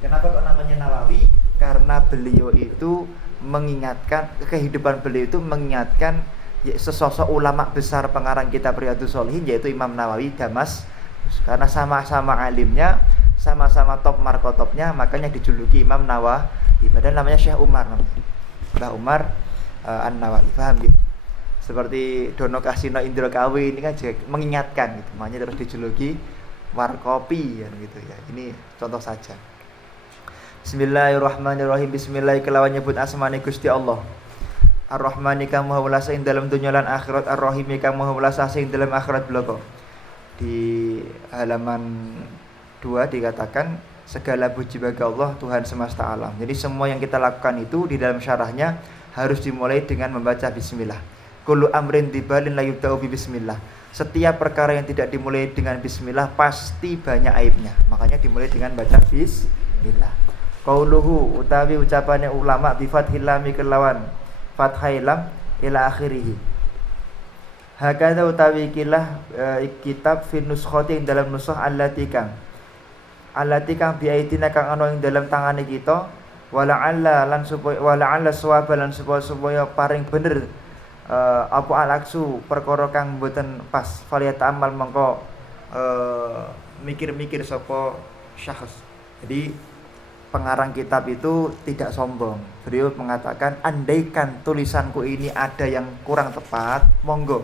Kenapa kok namanya Nawawi? Karena beliau itu mengingatkan, kehidupan beliau itu mengingatkan sesosok ulama besar pengarang kitab Riyadhus Shalihin, yaitu Imam Nawawi Damas. Karena sama-sama alimnya, sama-sama top markotopnya, makanya dijuluki Imam Nawawi. Padahal namanya Syekh Umar, Mbah Umar An-Nawawi. Paham gitu? Seperti Dono Kasino Indro Kawi ini kan juga mengingatkan gitu. Makanya terus dijuluki Warkopi kan gitu ya. Ini contoh saja. Bismillahirrahmanirrahim. Bismillah kelawan nyebut asmane Gusti Allah. Ar-Rahmani kang maha welas ing dalam dunya lan akhirat, Ar-Rahimi kang maha welas ing dalam akhirat bloko. Di halaman 2 dikatakan segala puji bagi Allah Tuhan semesta alam. Jadi semua yang kita lakukan itu di dalam syarahnya harus dimulai dengan membaca bismillah. Kullu amrin dibalin la yubda'u bi bismillah. Setiap perkara yang tidak dimulai dengan bismillah pasti banyak aibnya. Makanya dimulai dengan baca bismillah. Qauluhu utawi ucapannya ulama bi fathil lam kelawan fathai lam ila akhirih. Hakadha utawi kilah kitab fi nuskhati dalam nuskhah allati kang bi aitina kang ana ing dalam tangane kita wala alla sawaba lan supaya paring bener apa alaksu perkara kang mboten pas faliyata amal mengko mikir-mikir sapa syakhs. Jadi pengarang kitab itu tidak sombong. Beliau mengatakan, andaikan tulisanku ini ada yang kurang tepat, monggo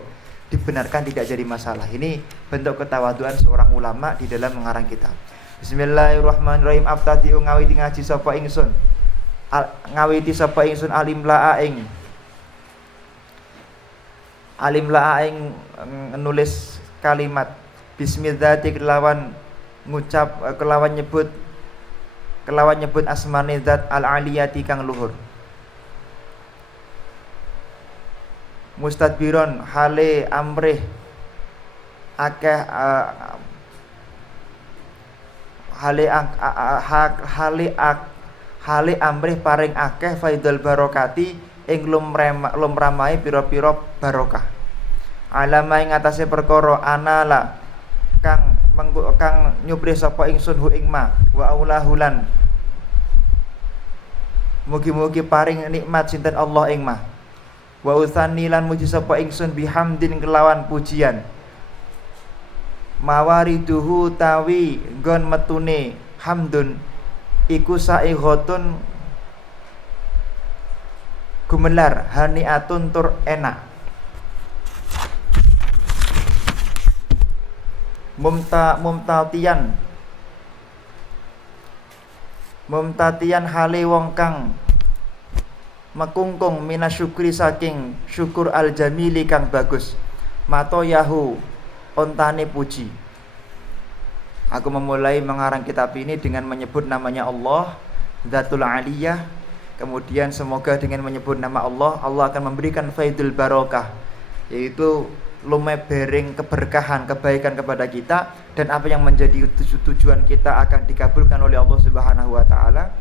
dibenarkan, tidak jadi masalah. Ini bentuk ketawaduan seorang ulama di dalam mengarang kitab. Bismillahirrahmanirrahim. Abtadi'u ngawiti ngaji sapa ingsun. Ngawiti sapa ingsun alim la'aing nulis kalimat bismillati kelawan ngucap kelawan nyebut asmane zat al-aliyati kang luhur. Mustadbiron hale amrih akeh hale amrih paring akeh faidul barokati ing lumramahe pira-pira barokah. Alama ing atase perkara anala kang nyubrih sapa ingsun hu ing ma wa aulahulan mugi-mugi paring nikmat sinten Allah ing ma wa utsani lan muji sapa ingsun bihamdin kelawan pujian mawariduhu tawi nggon metune hamdun iku saihotun gumelar haniatun tur enak mumtatian hale wong kang mekungkung minasyukri saking syukur al-jamili kang bagus mato yahu ontane puji. Aku memulai mengarang kitab ini dengan menyebut namanya Allah Zatul Aliyah. Kemudian semoga dengan menyebut nama Allah, Allah akan memberikan faidul barokah, yaitu lumebering keberkahan, kebaikan kepada kita, dan apa yang menjadi tujuan kita akan dikabulkan oleh Allah Subhanahu wa taala.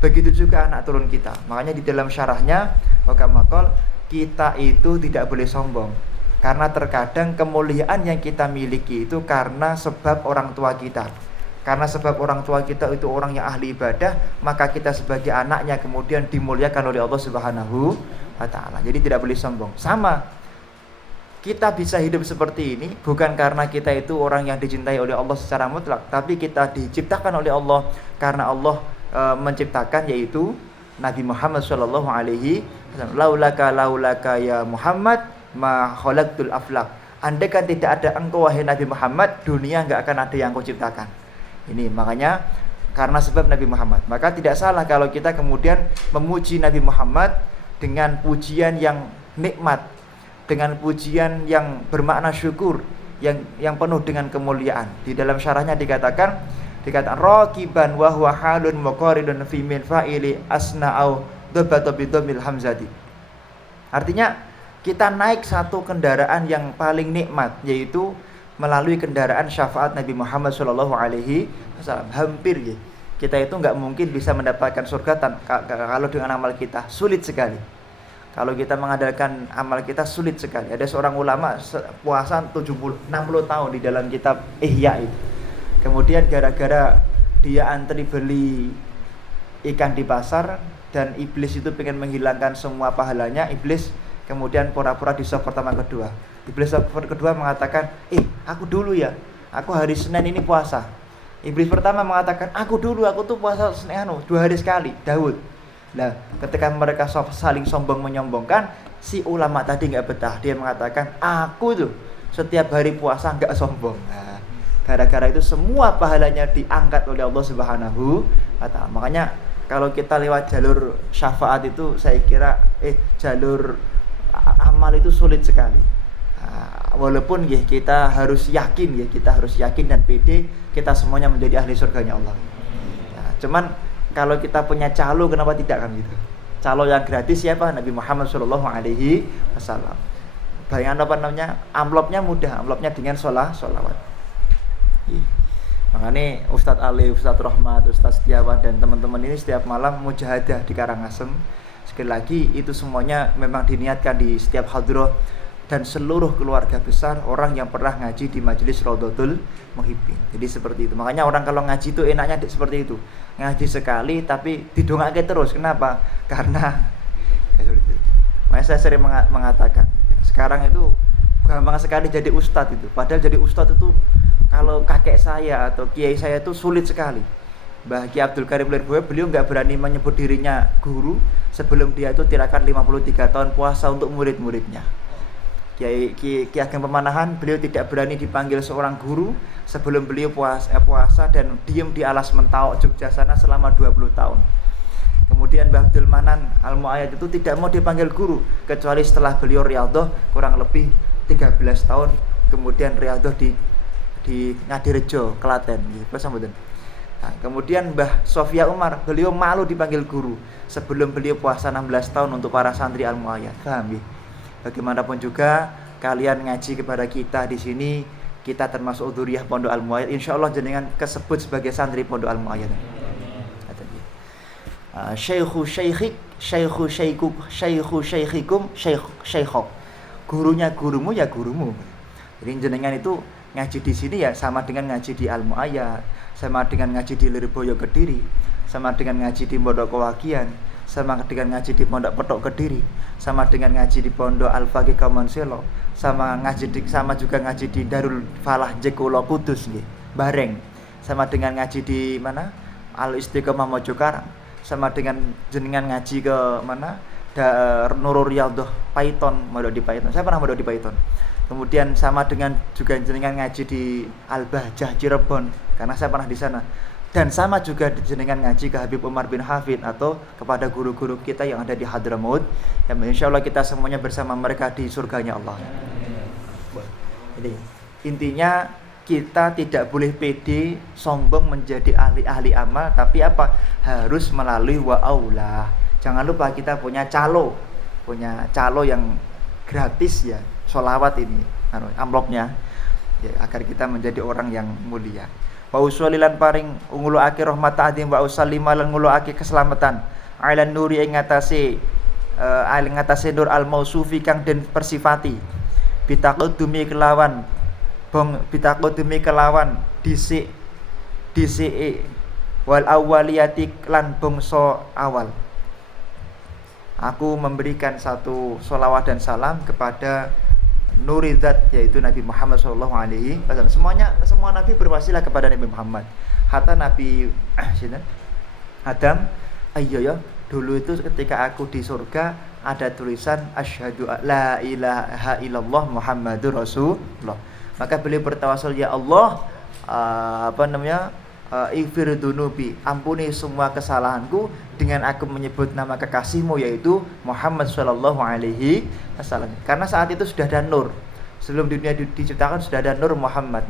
Begitu juga anak turun kita. Makanya di dalam syarahnya Wakamakol, kita itu tidak boleh sombong. Karena terkadang kemuliaan yang kita miliki itu karena sebab orang tua kita. Karena sebab orang tua kita itu orang yang ahli ibadah, maka kita sebagai anaknya kemudian dimuliakan oleh Allah Subhanahu wa taala. Jadi tidak boleh sombong. Sama, kita bisa hidup seperti ini bukan karena kita itu orang yang dicintai oleh Allah secara mutlak, tapi kita diciptakan oleh Allah karena Allah menciptakan, yaitu Nabi Muhammad sallallahu alaihi wasallam. Laulaka ya Muhammad ma khalaqtul aflaq. Andai kan tidak ada engkau wahai Nabi Muhammad, dunia enggak akan ada yang kau ciptakan. Ini makanya karena sebab Nabi Muhammad. Maka tidak salah kalau kita kemudian memuji Nabi Muhammad dengan pujian yang nikmat, dengan pujian yang bermakna syukur, yang penuh dengan kemuliaan. Di dalam syarahnya dikatakan raqiban wa huwa halun muqaridun fi min fa'ili asna au dhabata bi dhammil hamzati. Artinya kita naik satu kendaraan yang paling nikmat, yaitu melalui kendaraan syafaat Nabi Muhammad sallallahu alaihi wasallam. Hampir ya, kita itu enggak mungkin bisa mendapatkan surga kalau dengan amal kita, sulit sekali. Kalau kita mengandalkan amal kita sulit sekali. Ada seorang ulama puasa 60 tahun di dalam kitab Ihya itu. Kemudian gara-gara dia antri beli ikan di pasar dan iblis itu pengen menghilangkan semua pahalanya. Iblis kemudian pura-pura di saf pertama kedua. Iblis saf kedua mengatakan, aku dulu ya, aku hari Senin ini puasa. Iblis pertama mengatakan, aku dulu, aku tuh puasa Senin 2 hari sekali, Daud. Nah, ketika mereka saling sombong menyombongkan, si ulama tadi nggak betah. Dia mengatakan, aku tuh setiap hari puasa nggak sombong. Nah, gara-gara itu semua pahalanya diangkat oleh Allah Subhanahu wa Ta'ala. Makanya kalau kita lewat jalur syafaat itu, saya kira jalur amal itu sulit sekali. Walaupun ya kita harus yakin dan pede kita semuanya menjadi ahli surganya Allah. Cuman kalau kita punya calo, kenapa tidak kan gitu? Calo yang gratis siapa? Nabi Muhammad SAW. Bayangan apa namanya? Amplopnya mudah, amplopnya dengan sholawat. Makanya Ustadz Ali, Ustadz Rahmat, Ustadz Setiawan dan teman-teman ini setiap malam mujahadah di Karangasem. Sekali lagi itu semuanya memang diniatkan di setiap hadroh dan seluruh keluarga besar orang yang pernah ngaji di majelis Raudhatul Muhibbin. Jadi seperti itu. Makanya orang kalau ngaji itu enaknya seperti itu. Ngaji sekali tapi didongake terus. Kenapa? Karena seperti itu. Makanya saya sering mengatakan sekarang itu gampang sekali jadi ustadz itu. Padahal jadi ustadz itu kalau kakek saya atau kiai saya itu sulit sekali. Mbah Ki Abdul Karim Lirboyo, beliau nggak berani menyebut dirinya guru sebelum dia itu tirakan 53 tahun puasa untuk murid-muridnya. Ki Ageng Pemanahan, beliau tidak berani dipanggil seorang guru sebelum beliau puasa dan diam di Alas Mentawak Jogja sana selama 20 tahun. Kemudian Mbah Abdul Manan Al-Mu'ayyad itu tidak mau dipanggil guru kecuali setelah beliau riyadhah kurang lebih 13 tahun. Kemudian riyadhah di Ngadirejo, Klaten gitu. Nah, kemudian Mbah Sofia Umar, beliau malu dipanggil guru sebelum beliau puasa 16 tahun untuk para santri Al-Mu'ayyad. Paham ya? Bagaimanapun juga kalian ngaji kepada kita di sini, kita termasuk udhuriyah Pondok Al-Mu'ayyad. Insyaallah jenengan kesebut sebagai santri Pondok Al-Mu'ayyad. Syekhu. Gurunya gurumu ya gurumu. Jadi jenengan itu ngaji di sini ya sama dengan ngaji di Al-Mu'ayyad, sama dengan ngaji di Lirboyo Kediri, sama dengan ngaji di Pondok Kewakian, sama dengan ngaji di Pondok Petok Kediri, sama dengan ngaji di Pondok Al-Faqih Kamonselo, sama juga ngaji di Darul Falah Jekulo Kudus nggih, bareng. Sama dengan ngaji di mana? Al-Istiqomah Mojokarang, sama dengan jenengan ngaji ke mana? Nurul Riyadhah Paiton, mondok di Paiton. Saya pernah mondok di Paiton. Kemudian sama dengan juga jenengan ngaji di Al-Bahjah Cirebon karena saya pernah di sana. Dan sama juga jenengan ngaji ke Habib Umar bin Hafid atau kepada guru-guru kita yang ada di Hadramaut. Ya, insyaallah kita semuanya bersama mereka di surganya Allah. Jadi intinya kita tidak boleh pede sombong menjadi ahli-ahli amal, tapi apa? Harus melalui wa'aulah. Jangan lupa kita punya calo yang gratis ya. Sholawat ini amplopnya ya, agar kita menjadi orang yang mulia. Wa usholilan paring nguluake rahmat ta'zim wa usallimalan nguluake keselamatan ala nuri ing ngatasé nur al mausufi kang den persifati bitaqaddumi kelawan dhisik wal awwaliyati lan bangsa awal. Aku memberikan satu sholawat dan salam kepada Nuridzat, yaitu Nabi Muhammad SAW. Semua Nabi berwasilah kepada Nabi Muhammad. Hatta Nabi Adam, dulu itu ketika aku di surga ada tulisan asyhadu la ilaha illallah Muhammadur Rasulullah. Maka beliau bertawasul, ya Allah, ighfir dunubi, ampuni semua kesalahanku dengan aku menyebut nama kekasihmu yaitu Muhammad sallallahu alaihi wasallam. Karena saat itu sudah ada nur. Sebelum dunia diciptakan sudah ada nur Muhammad.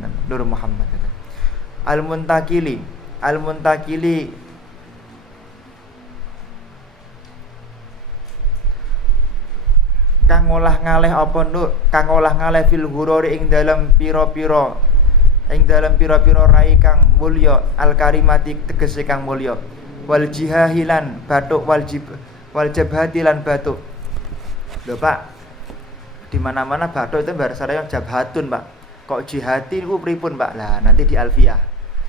Al-Muntakili kang ngolah ngaleh apa nur, kang ngolah ngaleh fil ghururi ing dalam pira-pira rai kang mulya, al karimati tegese kang mulya, wal jihahilan batuk, wal jabhatilan batuk. Lho Pak, di mana-mana batuk itu bahasa jabhatun Pak. Kok jihati niku pripun Pak? Lah nanti di Alfiyah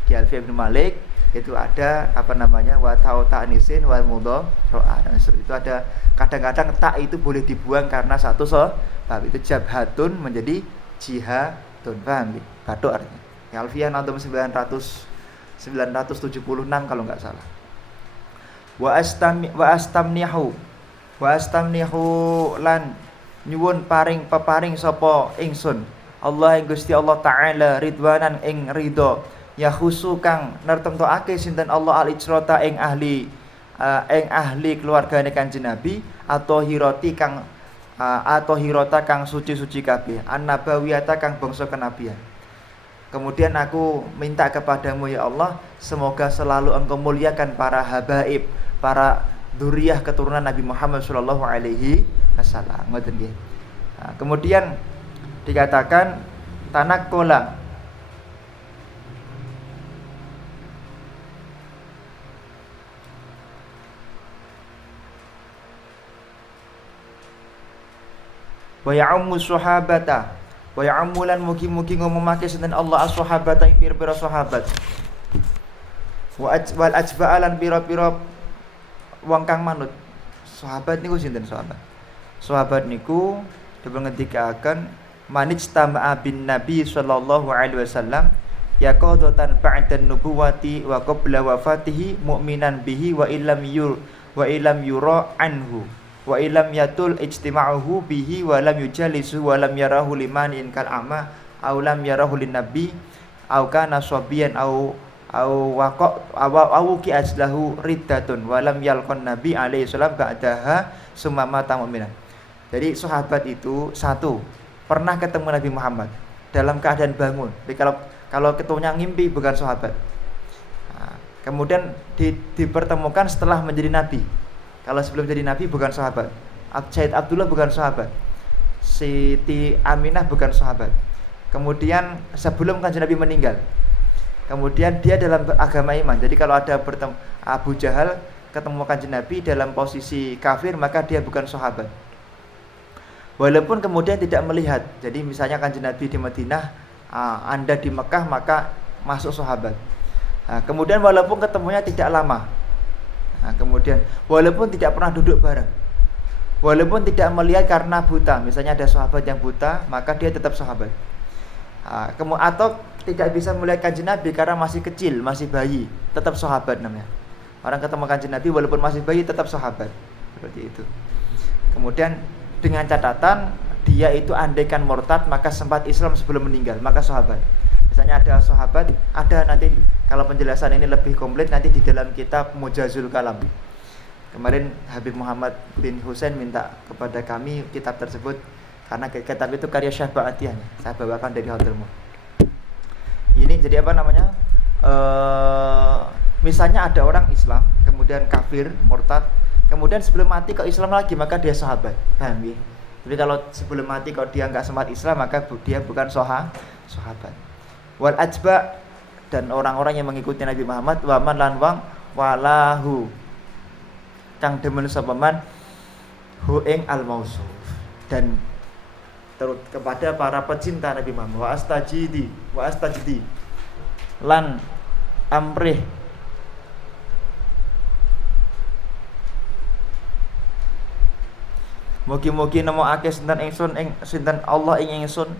Ibnu Malik itu ada wa ta'u ta'nisin wal mudhara'a. Itu ada kadang-kadang tak itu boleh dibuang karena satu sebab, itu jabhatun menjadi jihadun, paham ya? Batuk artinya. Ya Alfiyah Nadhum 976 kalau enggak salah. Wa astamnihu lan nyuwun peparing sapa ingsun Allah ing Gusti Allah taala ridwanan ing ridho ya khusu kang nertemtokake sinten Allah al-ijrata ing ahli keluargane Kanjeng Nabi atau hirota kang suci-suci kabeh annabawiyata kang bangsa kenabian. Kemudian aku minta kepadamu ya Allah, semoga selalu engkau muliakan para habaib, para dzurriyyah keturunan Nabi Muhammad sallallahu alaihi wasallam. Ngoten nggih. Kemudian dikatakan tanakkola wa ya'ummu sahabata wa ya'ammulan mugi-mugi ngomongake sinten Allah as-sahabata ing pira-pira sahabat wal ajba'alan pira-pira wong kang manut. Sahabat niku sinten sahabat niku dipun ngendikaken manijtama'a bin nabi sallallahu alaihi wasallam yaqadatan ba'dan nubuwati wa qabla wafatihi mu'minan bihi wa illam yura anhu wa illam yatul ijtima'uhu bihi wa lam yujalisu wa lam yarahu liman in kal ama aw lam yarahu lin nabi aw kana sabiyan aw ki ajlahu riddatun wa lam yalqan nabi alaihi salam ba'daha summa mata mu'minan. Jadi sahabat itu satu pernah ketemu Nabi Muhammad dalam keadaan bangun. Jadi kalau ketemunya ngimpi bukan sahabat. Kemudian dipertemukan setelah menjadi nabi. Kalau sebelum jadi nabi bukan sahabat. Said Abdullah bukan sahabat. Siti Aminah bukan sahabat. Kemudian sebelum Kanjeng Nabi meninggal. Kemudian dia dalam agama iman. Jadi kalau ada Abu Jahal ketemu Kanjeng Nabi dalam posisi kafir, maka dia bukan sahabat. Walaupun kemudian tidak melihat. Jadi misalnya Kanjeng Nabi di Madinah, Anda di Mekah, maka masuk sahabat. Kemudian walaupun ketemunya tidak lama. Kemudian walaupun tidak pernah duduk bareng, walaupun tidak melihat karena buta, misalnya ada sahabat yang buta, maka dia tetap sahabat. Atau tidak bisa melihat Kanjeng Nabi karena masih kecil, masih bayi, tetap sahabat namanya. Orang ketemu Kanjeng Nabi walaupun masih bayi tetap sahabat. Seperti itu. Kemudian dengan catatan dia itu andaikan murtad maka sempat Islam sebelum meninggal, maka sahabat. Misalnya ada sahabat, ada nanti kalau penjelasan ini lebih komplit nanti di dalam kitab Mujazul Kalam. Kemarin Habib Muhammad bin Husain minta kepada kami kitab tersebut karena kitab itu karya Syekh Ba'atiyah. Saya bawakan dari Hadramaut. Ini jadi apa namanya? Misalnya ada orang Islam, kemudian kafir, murtad, kemudian sebelum mati kok Islam lagi, maka dia sahabat. Paham ya? Jadi kalau sebelum mati kalau dia enggak sempat Islam, maka dia bukan sahabat. Wal ajba dan orang-orang yang mengikuti Nabi Muhammad waman lan wang walahu kang demen sapa man hu ing al mausuf dan terus kepada para pecinta Nabi Muhammad wa astajidi lan amrih mugi-mugi nemokake sinten Allah ing ingsun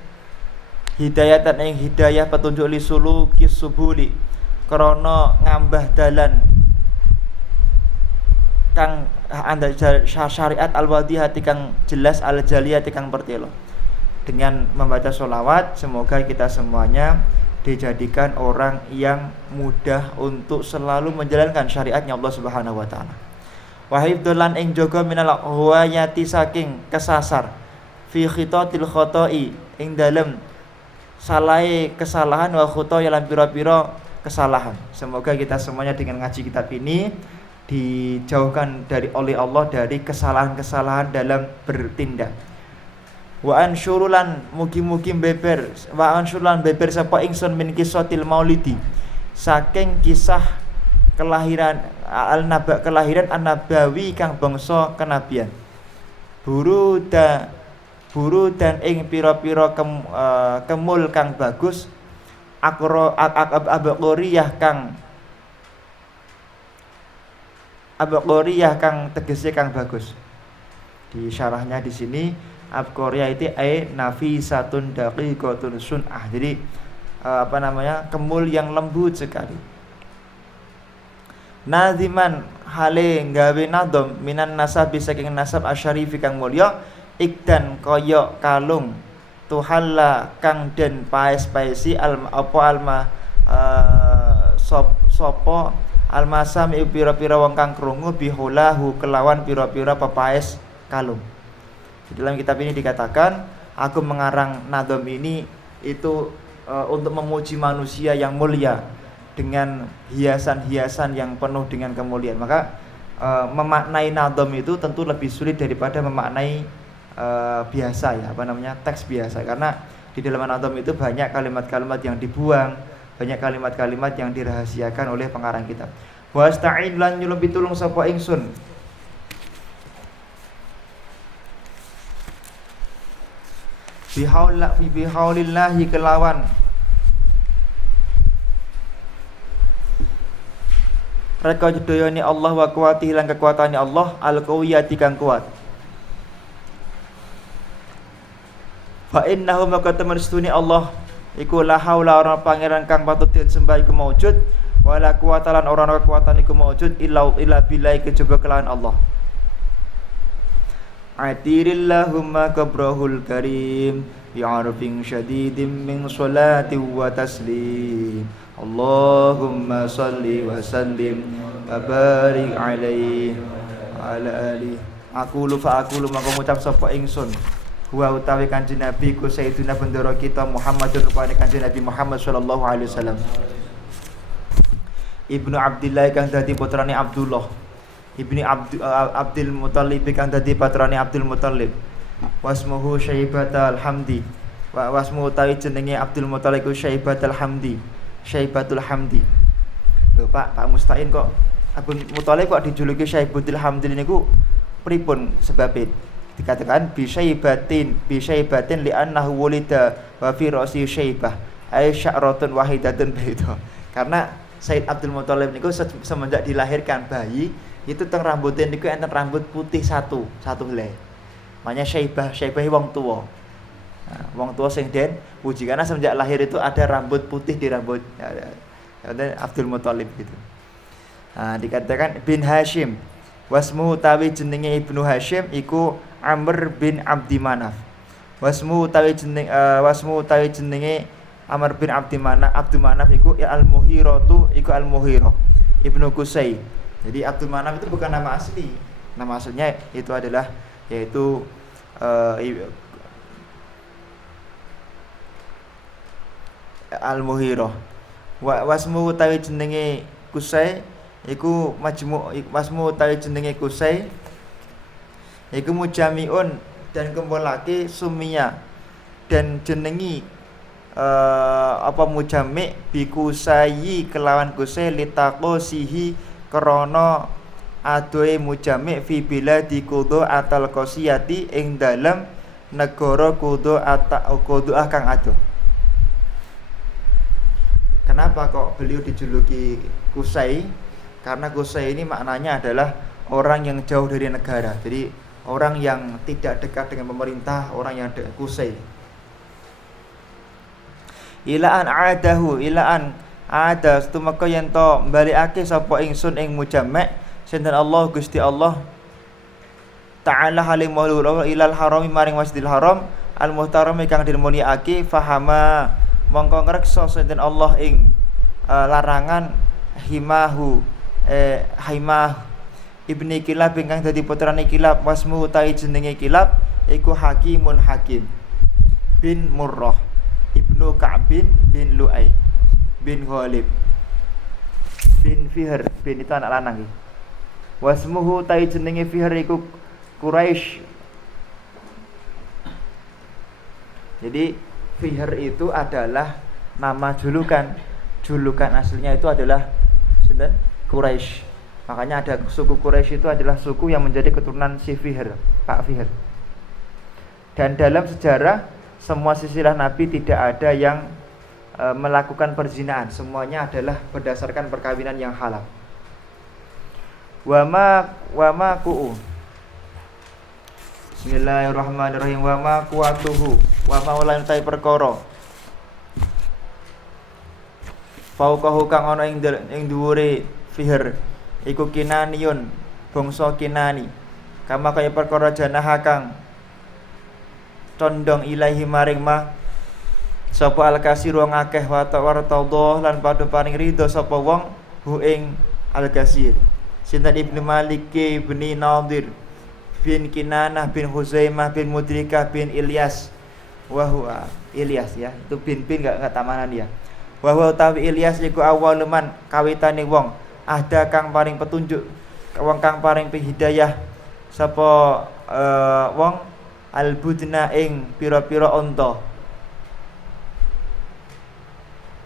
hidayatan ing hidayah petunjuk li suluki subuli krana ngambah dalan kang anda syariat al-wadihati kang jelas al-jaliyati kang pertelo. Dengan membaca sholawat semoga kita semuanya dijadikan orang yang mudah untuk selalu menjalankan syariatnya Allah Subhanahu wa taala. Wa hifdzulan ing jaga minal huwayati saking kesasar fi khitatil khata'i ing dalem salai kesalahan wa khotoya lan pira-pira kesalahan. Semoga kita semuanya dengan ngaji kitab ini dijauhkan oleh Allah dari kesalahan-kesalahan dalam bertindak. Wa ansyurulan mugi-mugi beber sapa ingsun min kisatil maulidi saking kisah kelahiran an-nabawi kang bangsa kenabian. Buru dan ing pira-pira kemul kang bagus abqoriyah kang abqariyah kang tegese kang bagus. Di syarahnya di sini abqariyah itu nafisatun daqiqatun sun'ah. Jadi kemul yang lembut sekali. Naziman hale gawe nadom minan nasab saking nasab asyarifi kang mulya ikdan kaya kalung tuhalla kang den paes-paesi sapa almasam pira-pira wong kang krungu bihulahu kelawan pira-pira pepaes kalung. Di dalam kitab ini dikatakan aku mengarang nadom ini itu untuk memuji manusia yang mulia dengan hiasan-hiasan yang penuh dengan kemuliaan. Maka memaknai nadom itu tentu lebih sulit daripada memaknai biasa ya, teks biasa, karena di dalam nadom itu banyak kalimat-kalimat yang dibuang, banyak kalimat-kalimat yang dirahasiakan oleh pengarang kitab. Wasta'in lan nyulung pitulung sapa ingsun bihaulillahi kelawan reka jedayane Allah wa kuwati lan kekuatane Allah al-qawiyati kang kuat. Fa innahu maka temen setune Allah iku la haula ora pangeran kang patut den sembah iku maujud wala kuwata lan ora ana kekuatan iku maujud illa billahi kejaba kelawan Allah. Atirillahumma kabrahul karim bi'arfin syadidim min salati wa taslim. Allahumma salli wa sallim wa barik alaihi ala alihi. Aku maka ngucap sapa ingsun wa utawi kanjeng Nabi ku sayyidina bendera kita Muhammadur rupane kanjeng Nabi Muhammad sallallahu alaihi wasallam. Ibnu Abdillah kang dadi putrane Abdullah, Ibni Abdul Muthalib kang dadi putrane Abdul Muthalib. Wasmuhu Syaibatul Hamdi. Wasmu utawi jenenge Abdul Muthalib ku Syaibatul Hamdi. Syaibatul Hamdi. Lho Pak Mustain kok Abdul Muthalib kok dijuluki Syaibatul Hamdi niku pripun sebabe? Dikatakan bi syaibatin li annahu wulida wa fi ra'si syaibah ay sya'ratun wahidatun baida. Karena Said Abdul Muthalib niku semenjak dilahirkan bayi itu teng rambutnya niku enten rambut putih satu helai. Makanya syaibah wong tua. Nah, wong tua sing den puji karena semenjak lahir itu ada rambut putih di rambut Abdul Muthalib gitu. Nah, dikatakan bin Hashim. Wasmu tawi jenenge Ibnu Hashim iku Amr bin Abdi Manaf. Wasmu tawi jenenge Amr bin Abdi Manaf iku ya Al-Muhiratu iku Al-Muhirah Ibnu Qusay. Jadi Abdul Manaf itu bukan nama asli. Nama aslinya itu adalah yaitu Al-Muhirah. Wasmu utawi jenenge Qusay iku wasmu utawi jenenge Qusay iku mujamiun dan kumpulake sumia dan jenengi mujami bikusayi kelawan Qusay litaqosihi krana adohe mujami fi biladi kudu atal qasiyati ing dalem negara kudu kang adoh. Kenapa kok beliau dijuluki Qusay? Karena Qusay ini maknanya adalah orang yang jauh dari negara. Jadi orang yang tidak dekat dengan pemerintah, orang yang Qusay. Ilaan ada stumeka yen to balikake sapa ingsun ing mujamma' sinten Allah Gusti Allah Ta'ala halim maulul ilal harami maring Masjidil Haram al muhtaram kang dimulyakake fahama mongko ngreksa sinten Allah ing larangan himah Ibni Kilab ingkang dadi putrane Kilab. Wasmu utawi jenenge Kilab iku Hakimun Hakim bin Murrah Ibnu Ka'bin bin Lu'ay bin Ghalib bin Fihr bin itu anak lanang iki. Wasmuhu utawi jenenge Fihr iku Quraisy. Jadi Fihr itu adalah nama julukan aslinya itu adalah sinten? Quraisy. Makanya ada suku Quraisy itu adalah suku yang menjadi keturunan si Fihr, Pak Fihr. Dan dalam sejarah semua silsilah Nabi tidak ada yang melakukan perzinahan. Semuanya adalah berdasarkan perkawinan yang halal. wa ma ku. Bismillahirrahmanirrahim. Wa ma kuatuhu wa ma lan tai perkara fauqahu kang ana ing dhuwure fiher iku kinaniyun bangsa kinani kama kaya perkara janaha kang condong ilahi maring ma sapa al-kasir wong akeh wa ta'wartadha lan padha paring ridho sapa wong hu ing al-kasir. Sinten Ibnu Malik bin Nadir bin Kinanah bin Huzaimah bin Mudrikah bin Ilyas wa huwa Ilyas ya, itu bin enggak tamanan dia. Wa huwa utawi Ilyas iku awaluman kawitane wong ada kang paring petunjuk, wong kang paring hidayah sapa wong al-budna ing pira-pira unta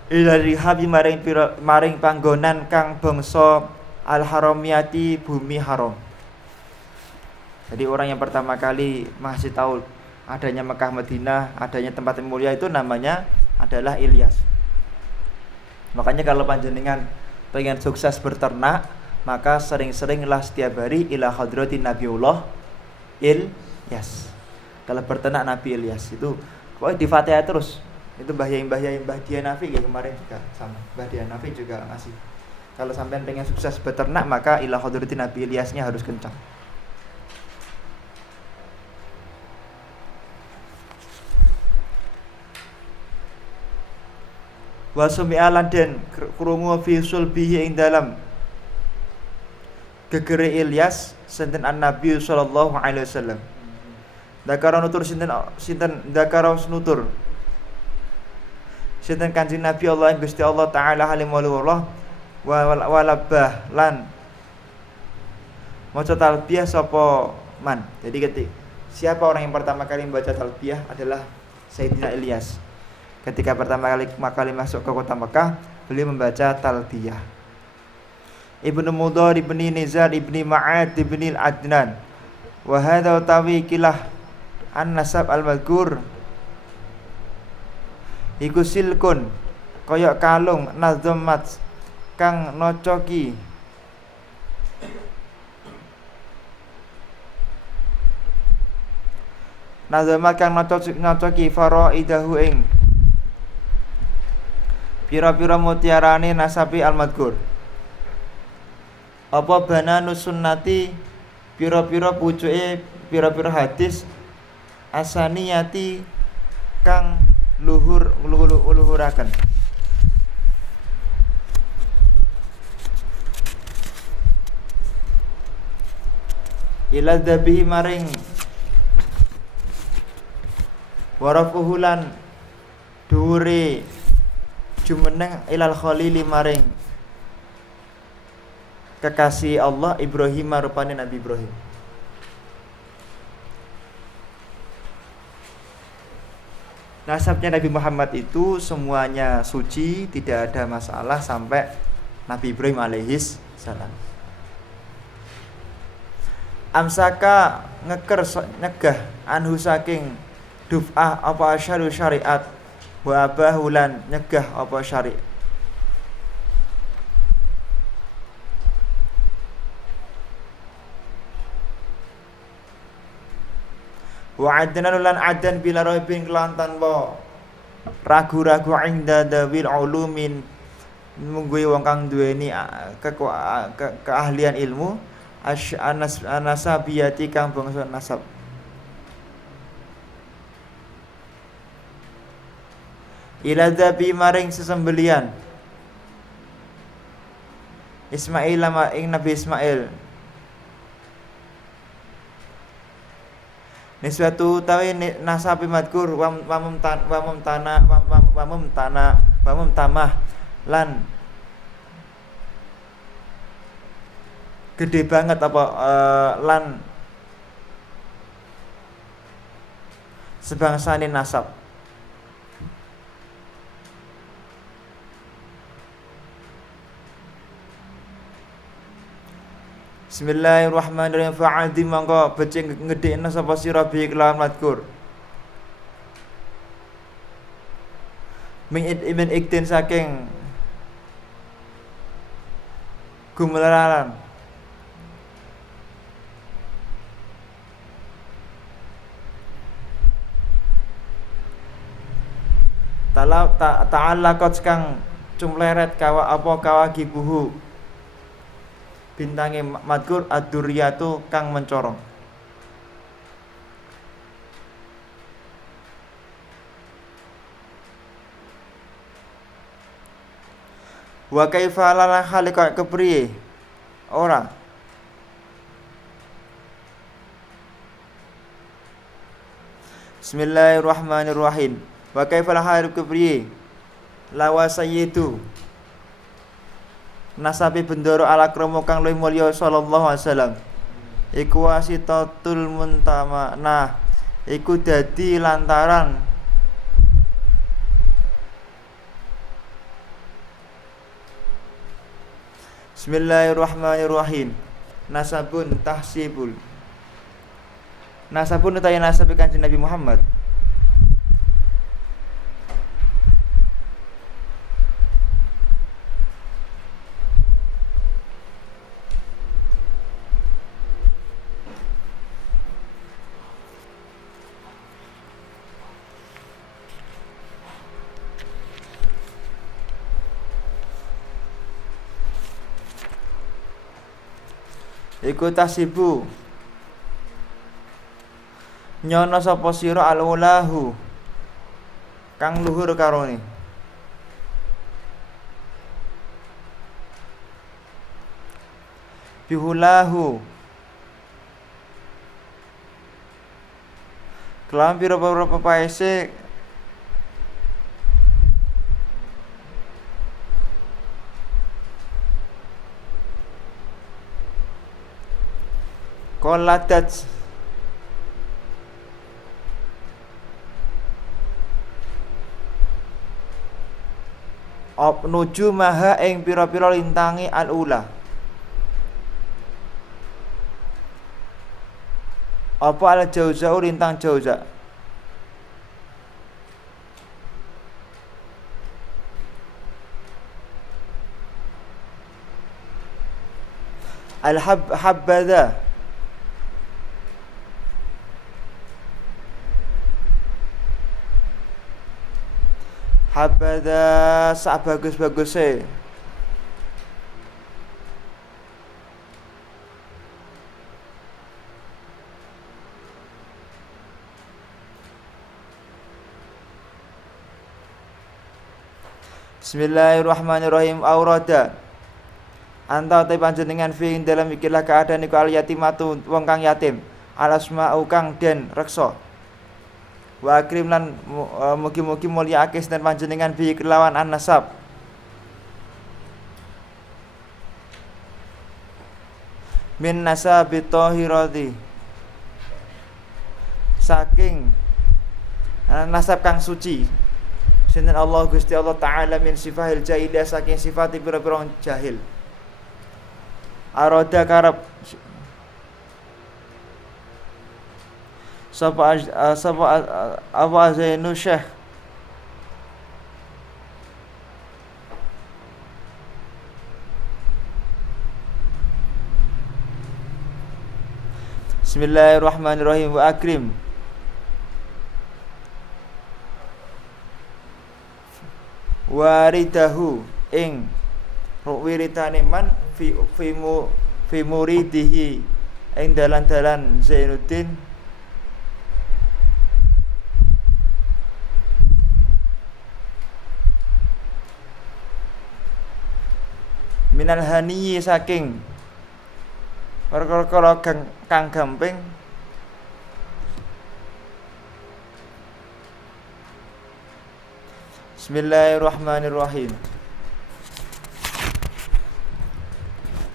ila rihabi maring panggonan kang bangsa al-haramiyati bumi haram. Jadi orang yang pertama kali masih tahu adanya Mekah Madinah, adanya tempat yang mulia itu namanya adalah Ilyas. Makanya kalau panjenengan pengen sukses berternak, maka sering-seringlah setiap hari ila hadrati Nabiullah Ilyas. Kalau berternak Nabi Ilyas itu pokoknya di Fatihah terus. Itu Mbah Dian Nafi ya kemarin juga sama. Mbah Dian Nafi juga ngasih. Kalau sampean pengen sukses beternak maka ila hadrati Nabi Ilyasnya harus kencang. Wa sumi'alan den krungu fi sulbihi ing dalam gegere Ilyas sinten an-Nabi sallallahu alaihi wasallam. Dakara nutur sinten nutur sinten Kanjeng Nabi Allah Gusti Allah taala halim walullah wa labah lan maca talbiyah sapa man. Jadi siapa orang yang pertama kali membaca talbiyah adalah Sayyidina Ilyas. Ketika pertama kali masuk ke kota Mekah, beliau membaca talbiyah. Ibnu Mudhar ibni Nizar ibni Ma'ad ibni Adnan. Wa hadza utawi kilah an-nasab al-madhkur iku silkun kaya kalung nazamat kang nocoki faraidahu ing pira-pira mutiarane nasabi al-madhkur. Apa bananus sunnati pira-pira pucuke pira-pira hadis asaniyati kang luhuraken. Ila dhabihi maring warafuhulan dhuwure jumeneng ilal khalili maring kekasih Allah Ibrahim rupane Nabi Ibrahim. Nasabnya Nabi Muhammad itu semuanya suci, tidak ada masalah sampai Nabi Ibrahim alaihis salam. Amsaka ngeker nyegah anhu saking duf'ah apa asyaru syariat wa abahulan nyegah apa syari'. Wa adnan lan adan bila raibin kelan tanpa ragu-ragu inda dawil ulumin mungguhi wong kang duweni keahlian ilmu anasabiyati kang bangsa nasab. Ila dhabi maring sesembelian Ismail lama ing Nabi Ismail. Niswatu tawi nasabi madkur wa mumtamah lan gede banget apa lan sebangsane nasab. Bismillahirrahmanirrahim. Fa'adi mangko becing ngedekna sapa sira bi kelawan madkur. Min ibn iktin saking gumelaran. ta'allaqat kang cumleret kawa apa kawagibuhu bintange madkur ad-durriyatu kang mencorong. Wa kaifa lana halika kepriye ora Bismillahirrahmanirrahim. Wa kaifa halika kepriye lawa sayyidu nasabi bendoro ala kromo kang luwih mulya sallallahu alaihi wasallam iku wasitatul muntama. Nah iku dadi lantaran Bismillahirrahmanirrahim. Nasabun tahsibul. Nasabun utawi nasab Kanjeng Nabi Muhammad iku tahsibu nyono sapa sira al-ulahu kang luhur karone bihulahu kelam pira-pira pepaese koladat nuju maha ing pira-pira lintangi al-ula apa al-jauza lintang jauza al-habbadha habada sak bagus-baguse Bismillahirrahmanirrahim. Aurada anta te panjenengan fi dalam ikilah keadaan iku al yatimatu wong kang yatim alasma'u kang den reksa wa akrim lan mugi-mugi mulya akeh dan panjenengan bi kelawan an-nasab min nasabit tahirati saking nasab kang suci sinten Allah Gusti Allah taala min sifahil jahiliyah saking sifat pira-pira jahil aroda karep sapa Zainu Syekh Bismillahirrahmanirrahim. Wa akrim waridahu ing wiritane man fi muridihi ing dalan-dalan Zainuddin minal haniyi saking perkara kang gamping Bismillahirrahmanirrahim.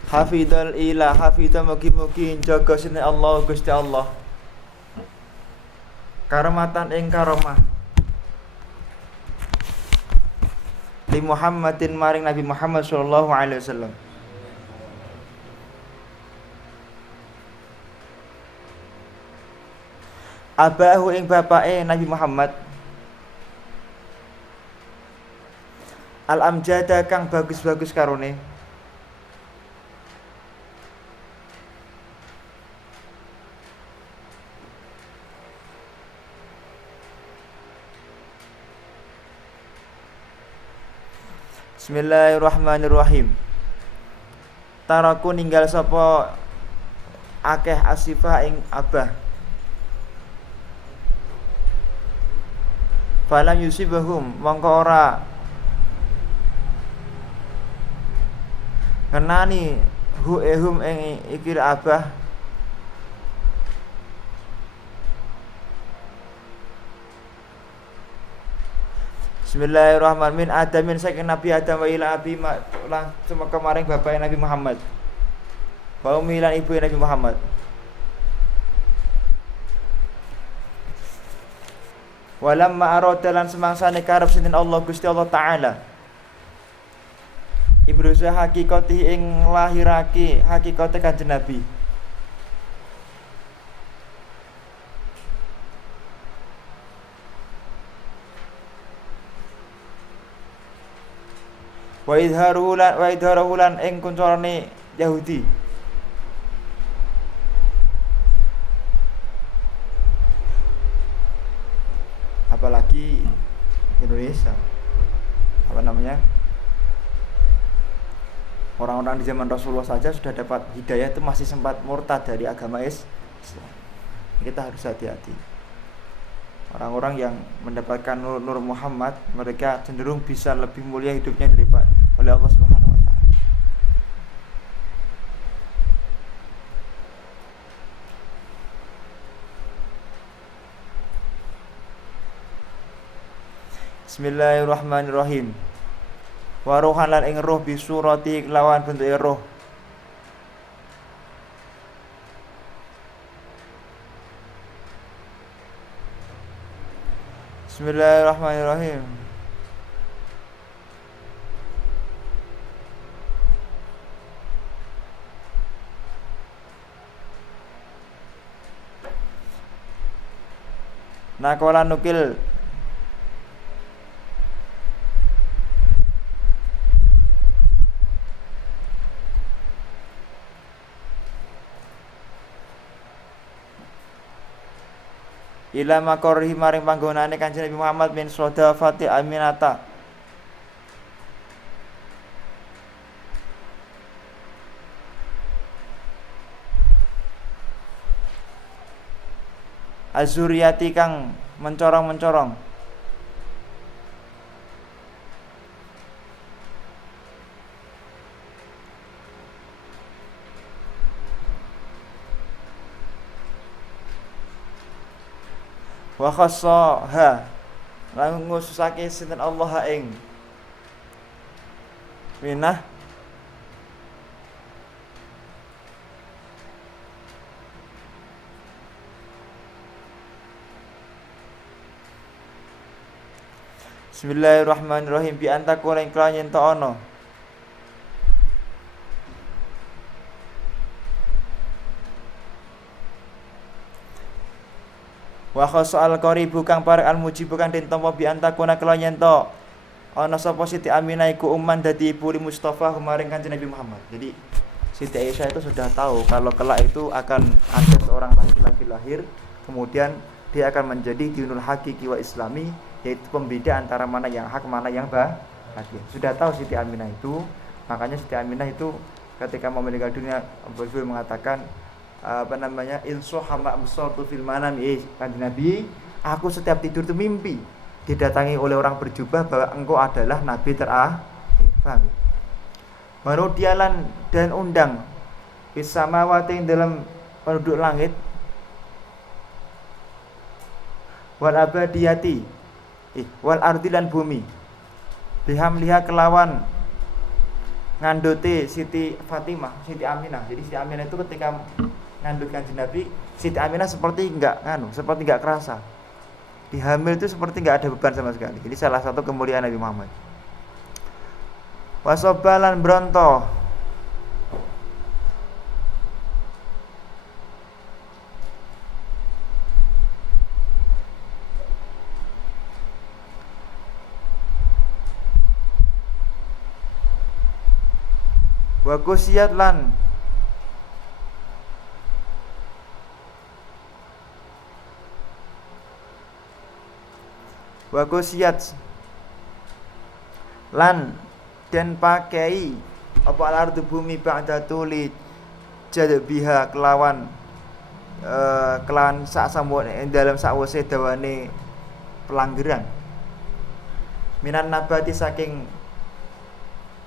Hafidhal ilah hafidha mugi-mugi jaga sine Allah Gusti Allah karamatan ing karamah li Muhammadin maring Nabi Muhammad sallallahu alaihi wasallam abahu ing bapake Nabi Muhammad al-amjada kang bagus-bagus karone Bismillahirrahmanirrahim. Taraku ninggal sapa akeh asifah ing abah. Falam yusibahum mongko ora kenani hu ehum ing ikir abah. Bismillahirrahmanirrahim. Adamin saking Nabi Adam wa ila abi lan cuma kemarin bapak Nabi Muhammad. Wa ummi lan ibu Nabi Muhammad. Walamma arada lan semangsane karep sinten Allah Gusti Allah taala. Ibrosa hakikati ing lahirake hakikate Kanjeng Nabi. Wa idharuhu lan ing kuncarane Yahudi. Apalagi Indonesia. Apa namanya? Orang-orang di zaman Rasulullah saja sudah dapat hidayah itu masih sempat murtad dari agama Islam. Kita harus hati-hati. Orang-orang yang mendapatkan nur Muhammad, mereka cenderung bisa lebih mulia hidupnya daripada oleh Allah Subhanahu wa taala. Bismillahirrahmanirrahim. Wa ruhan lan ing roh bisurati lawan bentuk roh. Bismillahirrahmanirrahim. Nakola nukil ila makorhi maring panggonane Kanjeng Nabi Muhammad min sodafati aminata. Azuriyati kang mencorong-mencorong. Wa khassaha lan ngususake sinten Allah ing minah Bismillahirrahmanirrahim bi antakuna ing kelawan yen ta ana wa khasal qaribu kang parek al mujibu kang den tampa bi antakuna kelawan yen ta ana sapa Siti Aminah iku umman dadi ibu Mustafa maring Kanjeng Nabi Muhammad. Jadi Siti Aisyah itu sudah tahu kalau kelak itu akan ada seorang laki-laki lahir, kemudian dia akan menjadi dinul hakiki wa islami, yaitu pembeda antara mana yang hak mana yang batil. Sudah tahu Siti Aminah itu, makanya Siti Aminah itu ketika mau meninggal dunia beliau mengatakan insohama absortu fil manam, Kanjeng Nabi, aku setiap tidur itu mimpi didatangi oleh orang berjubah bahwa engkau adalah nabi terakhir. Paham? Baru dialan dan undang bisamawati dalam penduduk langit wal abadiyati wal ardi lan bumi bihamliha kelawan ngandote Siti Fatimah, Siti Aminah. Jadi Siti Aminah itu ketika ngandut Kanjeng Nabi, Siti Aminah seperti enggak kerasa. Dihamil itu seperti enggak ada beban sama sekali. Ini salah satu kemuliaan Nabi Muhammad. Wasobalan bronto wakusiat lan dan pakai apa al-ardu bumi ba'da tuli jadbiha kelawan sak dalam sakwise dawane pelanggeran minan nabati saking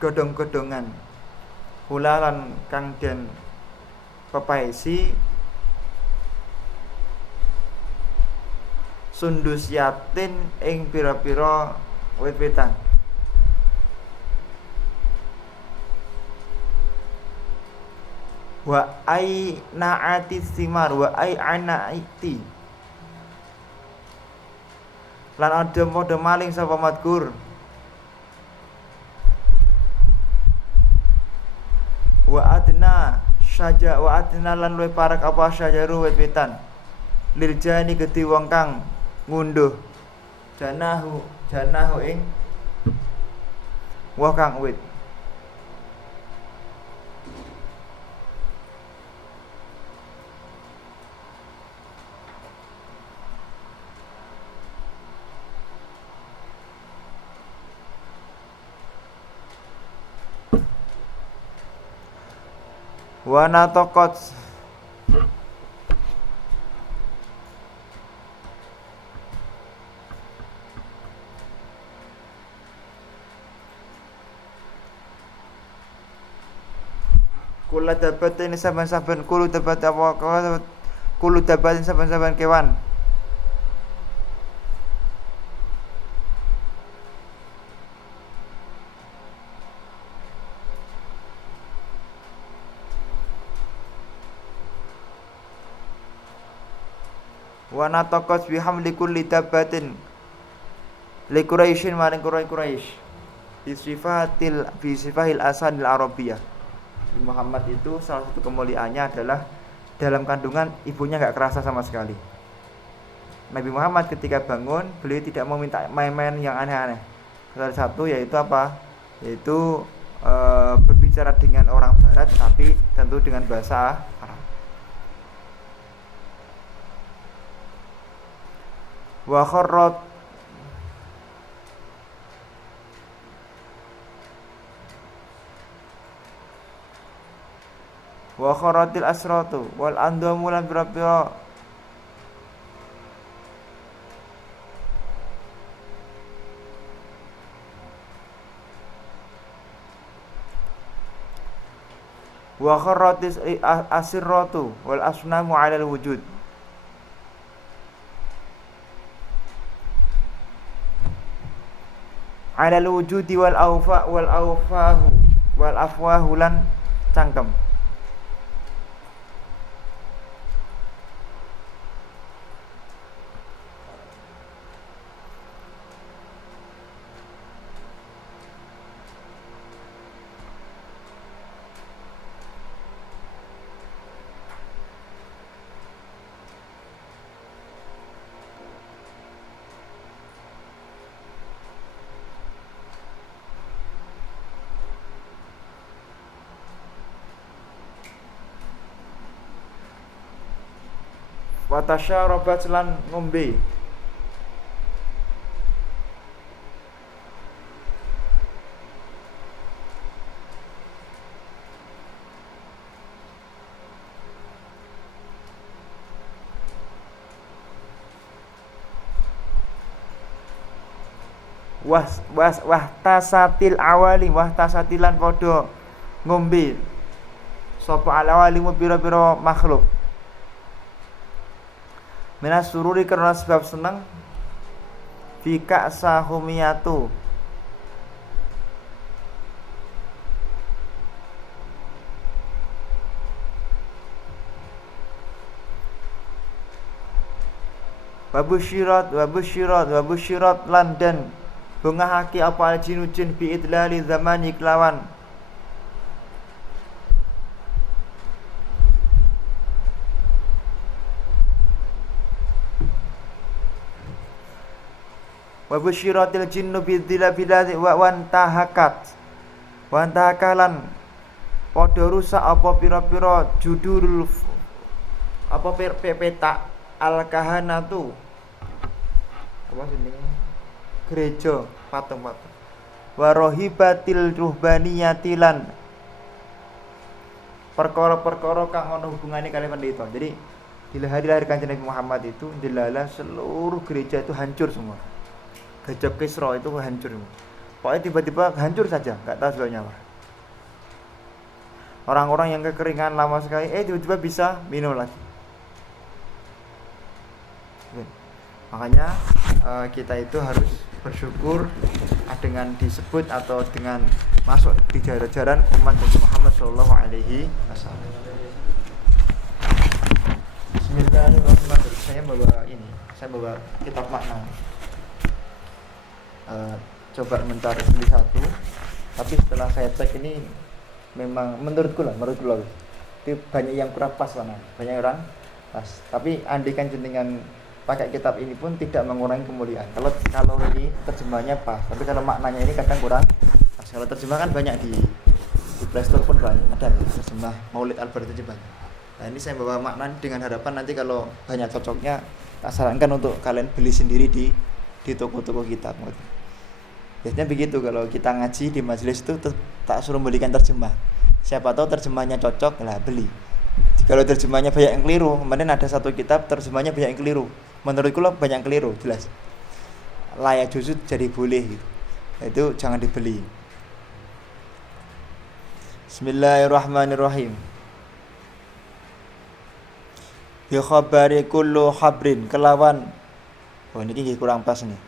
godhong-godhongan hulalan kang den pepaisi sundus yatin ing pira-pira wit-witan wa ai naati simar wa ai anaiti lan ada padha maling sapa madkur wa adna lan luwih parek apa syajaru wit-witan lil jani gedhi wong kang ngunduh janahu ing woh kang wit wana tokot kula dapatin saben-saben kulu dapat apa kulu dapatin saben-saben kewan wana tokot bihamli kulli dapatin li Quraisyin maring Quraisy bisifahil asanil arabiyah. Muhammad itu salah satu kemuliaannya adalah dalam kandungan ibunya nggak kerasa sama sekali. Nabi Muhammad ketika bangun beliau tidak mau minta main-main yang aneh-aneh. Salah satu yaitu apa? Yaitu berbicara dengan orang Barat tapi tentu dengan bahasa Arab. Wa kharrat wa kharatil asratu wal andamu lan pira-pira wa kharatis asirratu wal asnamu 'alal wujud wal afwahu lan cangkem. Wa tasyarabat lan ngombe tasatilan padha ngombe sapa alawalimu pira-pira makhluk minas sururi karena sebab senang fika sahumiyatu wabusyirat lan dan bungahaki apa jinujin bi idlali zamani kelawan wa busyiratil jinnu bidzila biladi wa wantahakalan padha rusak apa pira-pira judul apa peta al-kahanatu apa jenenge gereja patung-patung wa rohibatil ruhbaniyati lan perkara-perkara kang ana hubungane kalian pendeta. Jadi di hari lahir Kanjeng Nabi Muhammad itu delala seluruh gereja itu hancur semua. Gereja Kisra itu hancur semua. Pokoknya tiba-tiba hancur saja, enggak tahu sebabnya apa. Orang-orang yang kekeringan lama sekali tiba-tiba bisa minum lagi. Makanya kita itu harus bersyukur dengan disebut atau dengan masuk di jajaran umat Nabi Muhammad sallallahu alaihi wasallam. Bismillahirrahmanirrahim. Saya bawa kitab makna. Coba mencari beli satu. Tapi setelah saya cek ini memang menurutku itu banyak yang kurang pas mana. Banyak orang pas. Tapi andikan jenengan pakai kitab ini pun tidak mengurangi kemuliaan. Kalau ini terjemahnya pas, tapi kalau maknanya ini kadang kurang pas. Kalau terjemah kan banyak di Play Store pun banyak ada terjemah Maulid Al-Barid itu banyak. Nah ini saya bawa makna dengan harapan nanti kalau banyak cocoknya tak sarankan untuk kalian beli sendiri di toko-toko kitab. Biasanya begitu kalau kita ngaji di majelis itu tak suruh belikan terjemah. Siapa tahu terjemahnya cocok lah beli. Kalau terjemahnya banyak yang keliru, kemarin ada satu kitab terjemahnya banyak yang keliru. Menurutku lo banyak yang keliru, jelas. Layak juzud jadi boleh gitu. Itu jangan dibeli. Bismillahirrahmanirrahim. Bi khabari kullu habrin kelawan. Oh ini kurang pas nih.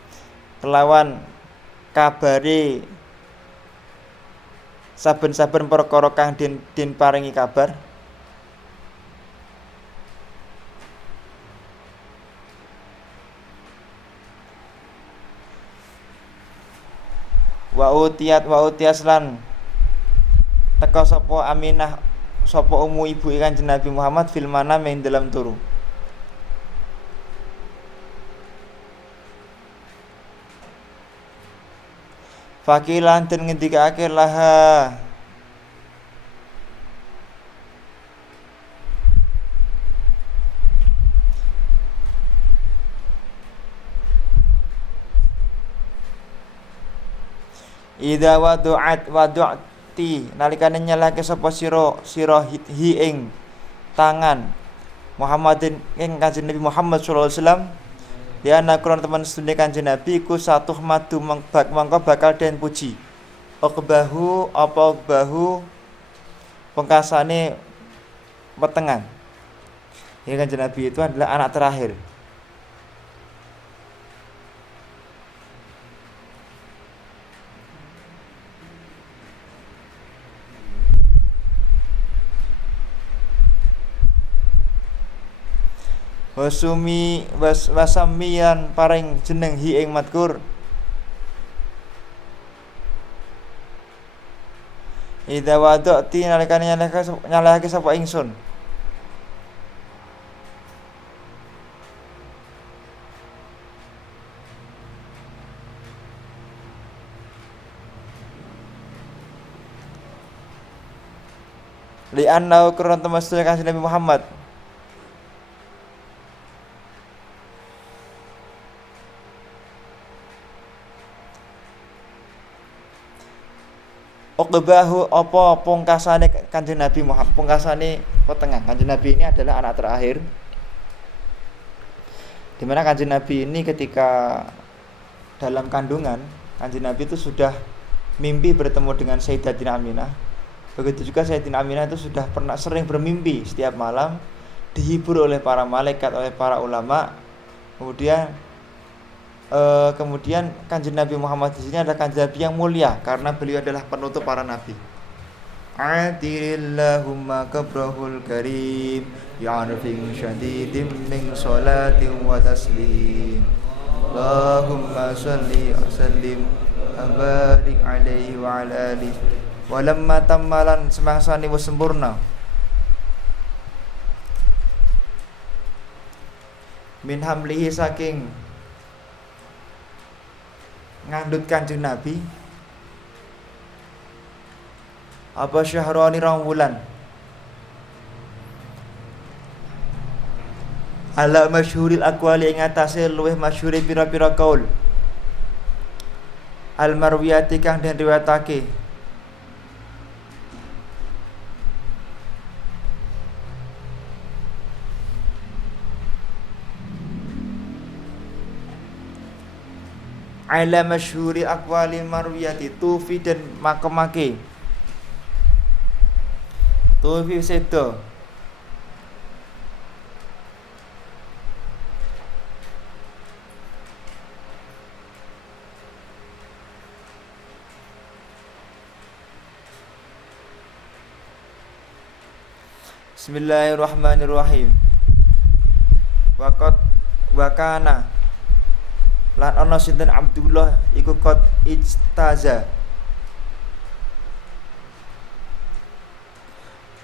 Kelawan kabari saben-saben perkara kang din paringi kabar. Wa utiyas lan teka sapa Aminah sapa umu ibu Kanjeng Nabi Muhammad fil manam ing dalam turu. Fakilan den ngendikake laha Idza wadu'ti nalikane nyalahke sapa sira hi ing tangan Muhammadin ing Kanjeng Nabi Muhammad sallallahu alaihi wasallam ya nakron teman sedune Kanjeng Nabi ku satuh madu mangko bakal den puji okbahu pengkasane wetengan. Ya Kanjeng Nabi itu adalah anak terakhir. Wasamian paring jeneng hi ing madkur idza wadati nalikane nyalahake sapa ingsun li anna kurang temestu Kanjeng Nabi Muhammad Uqbahu apa pungkasane Kanjeng Nabi Muhammad, pungkasane wetengan. Kanjeng Nabi ini adalah anak terakhir. Di mana Kanjeng Nabi ini ketika dalam kandungan, Kanjeng Nabi itu sudah mimpi bertemu dengan Sayyidatina Aminah. Begitu juga Sayyidatina Aminah itu sudah pernah sering bermimpi setiap malam, dihibur oleh para malaikat, oleh para ulama. Kemudian Kanjeng Nabi Muhammad di sini adalah Kanjeng Nabi yang mulia karena beliau adalah penutup para nabi. Adirillahumma kabrahul karim ya'rifin syadidim min salatin wa taslim. Allahumma salli wa sallim wa barik alaihi wa ala alihi. Walamma tammalan semangsane wis sempurna. Min hamlihi saking ngandut Kanjeng Nabi apa syahrani rong wulan ala masyhuril aqwali ing atase luweh masyhure pira-pira kaul al-marwiyati kang den riwayatake ala masyhuri aqwali marwiyati tufi dan makemake tufi sedo Bismillahirrahmanirrahim. Wakana lan ana sinten Abdullah iku qad ijtaza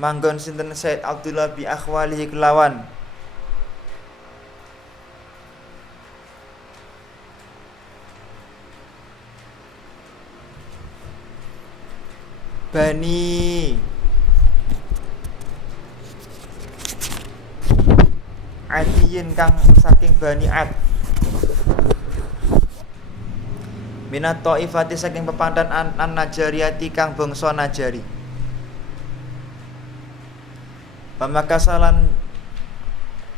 manggon sinten Said Abdullah bi akhwalihi kelawan Bani Adiyin kang saking Bani Ad minat ta'ifati saking pepandan an-Najariyati kang bangsa Najari pamakasalan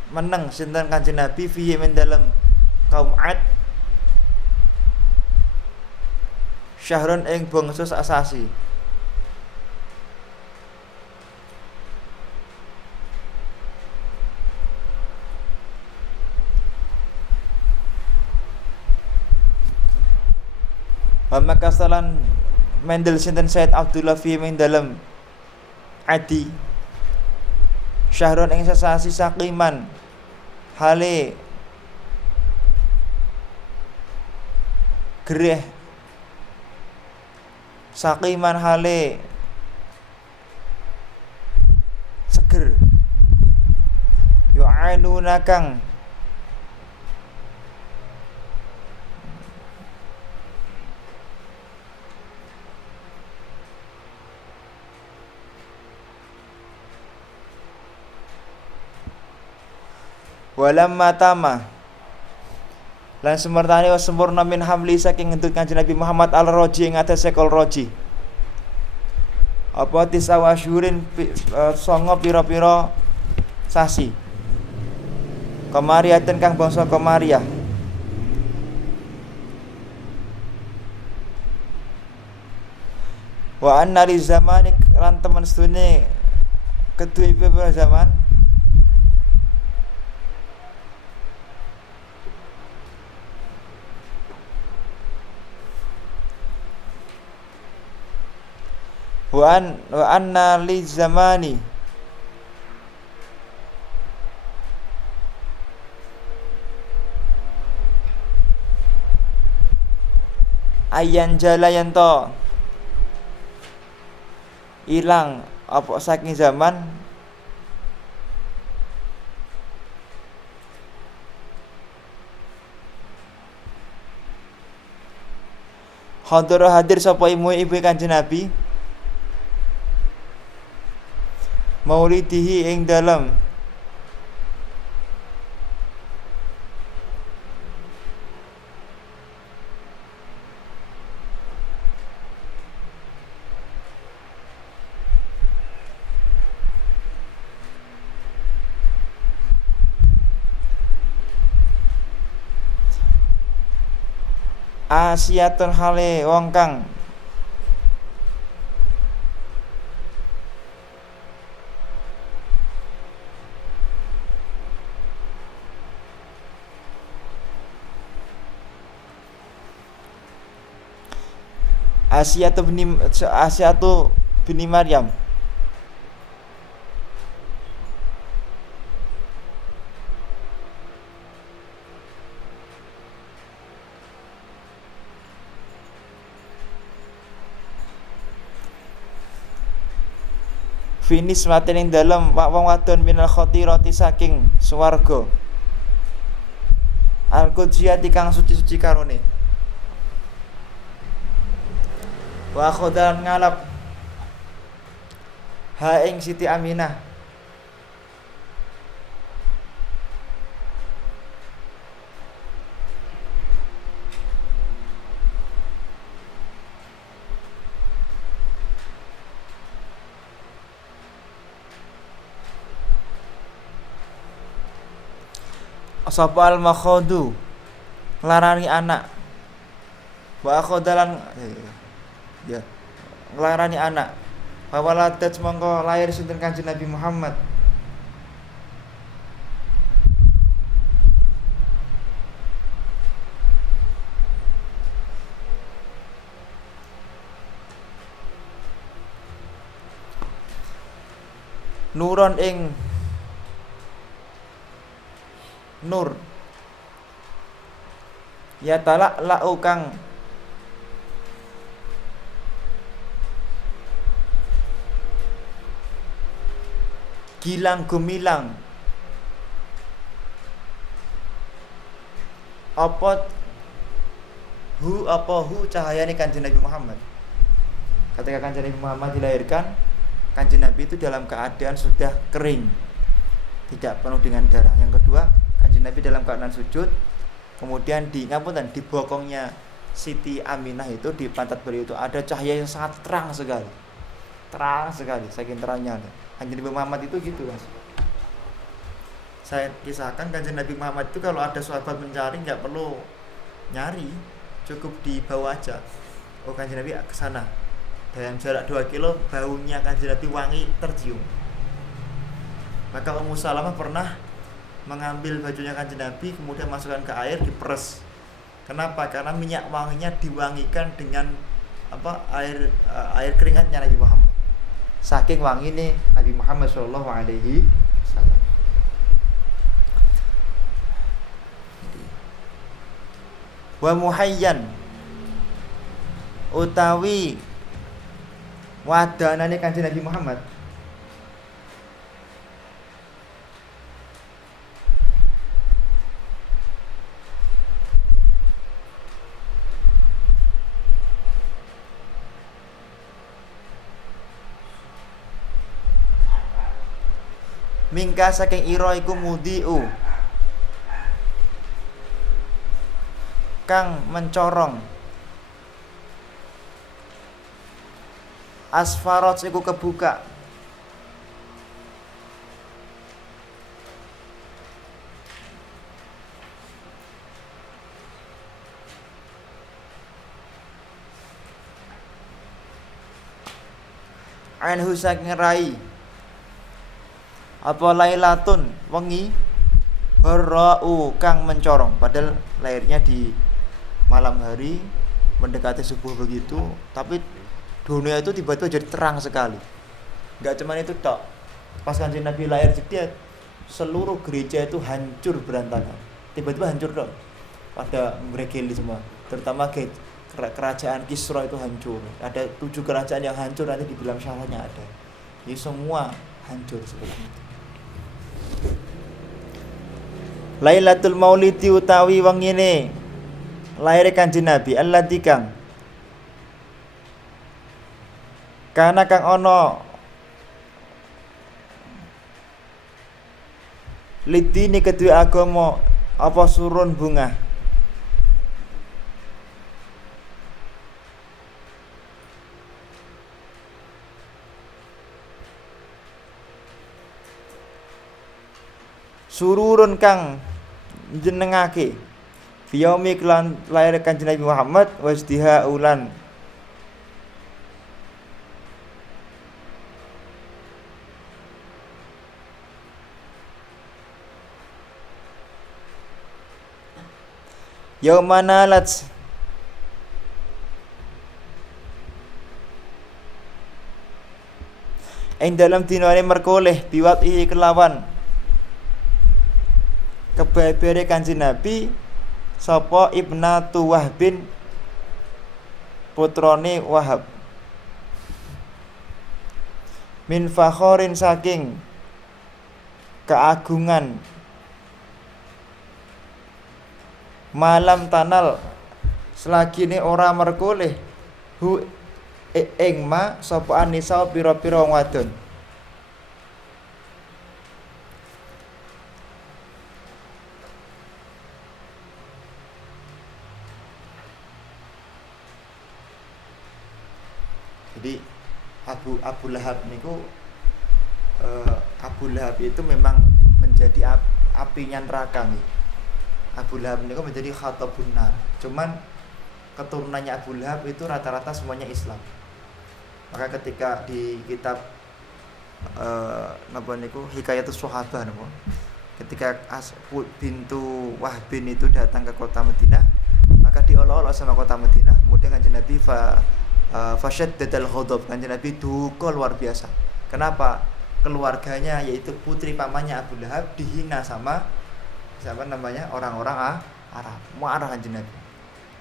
meneng sinten Kanjeng Nabi fihi min dalem kaum Ad syahrun ing bangsa sasasi pamakasalan mendel sinten Said Abdullah fi min dalem Adi syahrun ing sasasi sakiman hale greh sakiman hale seger yu'anuna kang walamma tama lan semertane sempurna min hamli saking ngentut Kanjeng Nabi Muhammad al-Raji ing atas sekol Raji apa tisawasyurin songo pira-pira sasi Komariaten kang bangsa Komariah wa anna li zamani lan temen sedune kedue pira zaman wa anna li zamani ayan jalayanto ilang apa saking zaman hadir sapa ibu Kanjeng Nabi maulidihi ing dalam Asiatun hale wong kang Asyatu bini Maryam finis maten ing dalem wong wadon minal khotirati saking swarga al-qudsiyati kang suci-suci karone wa khodan ngalap ha ing Siti Aminah Sapa al makhadu nglarani anak. Wa akhodalan ya nglarani anak. Wawaladat mongko lahir sinten Kanjeng Nabi Muhammad. Nuron ing nur ya talak lau kang gilang gumilang apa hu cahayane Kanjeng Nabi Muhammad. Ketika Kanjeng Nabi Muhammad dilahirkan, Kanjeng Nabi itu dalam keadaan sudah kering, tidak penuh dengan darah. Yang kedua, Kanjeng Nabi dalam keadaan sujud, kemudian di bokongnya Siti Aminah itu, di pantat beliau itu ada cahaya yang sangat terang sekali, saking terangnya. Kanjeng Nabi Muhammad itu gitu, Mas. Saya kisahkan Kanjeng Nabi Muhammad itu kalau ada sahabat mencari nggak perlu nyari, cukup dibawa aja. Oh, Kanjeng Nabi ke sana. Dalam jarak 2 kilo baunya Kanjeng Nabi wangi tercium. Maka Ummu Salamah pernah mengambil bajunya Kanjeng Nabi, kemudian masukkan ke air, diperes. Kenapa? Karena minyak wanginya diwangikan dengan air keringatnya Nabi Muhammad. Saking wangi nih Nabi Muhammad sallallahu alaihi wasallam. Wa muhayyan utawi wadanane Kanjeng Nabi Muhammad mingka saking ira iku mudhi'u kang mencorong asfarot iku kebuka anhu saking rai apa lailatun wengi harau kang mencorong, padahal lahirnya di malam hari mendekati subuh begitu, tapi dunia itu tiba-tiba jadi terang sekali. Enggak cuma itu tok. Pas Kanjeng Nabi lahir jediat, seluruh gereja itu hancur berantakan. Tiba-tiba hancur dong. Pada meregeli semua. Terutama kerajaan Kisra itu hancur. Ada 7 kerajaan yang hancur, nanti dibilang syarahnya ada. Jadi semua hancur seperti itu. Lailatul Maulidi utawi wengine lahir Kanjeng Nabi allati kang kana kang ana lidini kedua agama apa surun bunga sururun kang jenengake fiyaumi kelan lahir Kanjeng Nabi Muhammad wasdiha ulan yaumana lats ing dalam dinane merkoleh biwati kelawan kebabere Kanjeng Nabi sapa Ibnatu Wahbin putrane Wahab min fakhorin saking keagungan malam tanal selagine ora merkoleh hu ing ma sapa anisa pira-pira wong wadon. Jadi Abu Lahab niku Abu Lahab itu memang menjadi apinya neraka nih. Abu Lahab niku menjadi khatabun nar. Cuman keturunannya Abu Lahab itu rata-rata semuanya Islam. Maka ketika di kitab napa niku Hikayatus Sahabah napa, ketika bintu Wahbin itu datang ke kota Madinah, maka diolok-olok sama kota Madinah. Kemudian Kanjeng Nabi fasyaddadal ghadab, Kanjeng Nabi duka luar biasa. Kenapa? Keluarganya yaitu putri pamannya Abu Lahab dihina sama orang-orang Arab. Marah Kanjeng Nabi.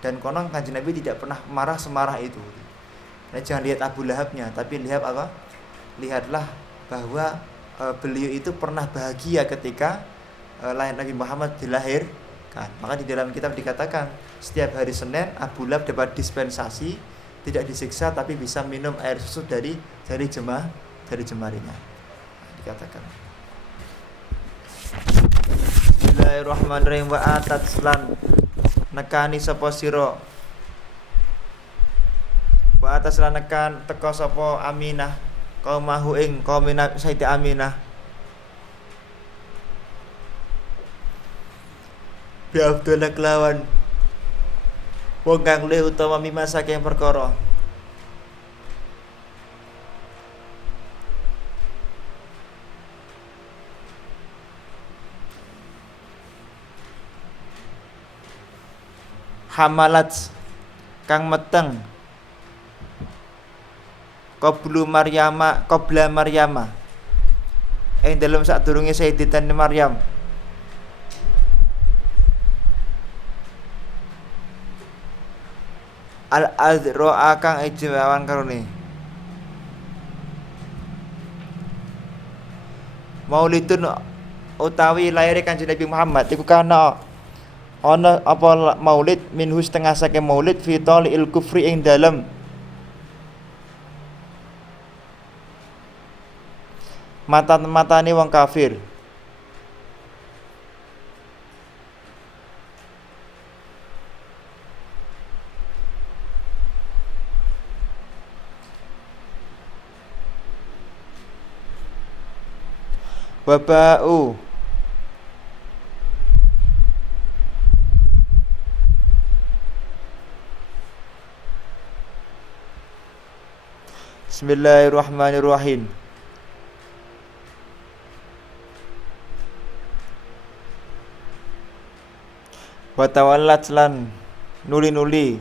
Dan konon Kanjeng Nabi tidak pernah marah semarah itu. Nah, jangan lihat Abu Lahabnya, tapi lihat apa? Lihatlah bahwa beliau itu pernah bahagia ketika lahir Nabi Muhammad dilahirkan. Maka di dalam kitab dikatakan setiap hari Senin Abu Lahab dapat dispensasi, tidak disiksa tapi bisa minum air susu dari jemarinya. Dikatakan. Bismillahirrahmanirrahim. Wa atat lan nekani sapa sira. Wa atas lan nekan teka sapa Aminah kaumahu ing kaum Sayyidati Aminah bi Abdullah kelawan wong kang luwih utawa mimma saking perkara hamalat kang meteng qabla Maryama ing dalem sadurunge Sayyidatina Maryam al-azra kang ejawan karone maulidun utawi laire Kanjeng Nabi Muhammad iku kana ana apa maulid minhu setengah saking maulid fi talil kufri ing dalem mata-matane wong kafir. Waba'u Bismillahirrahmanirrahim. Wa tawallat lan nuli-nuli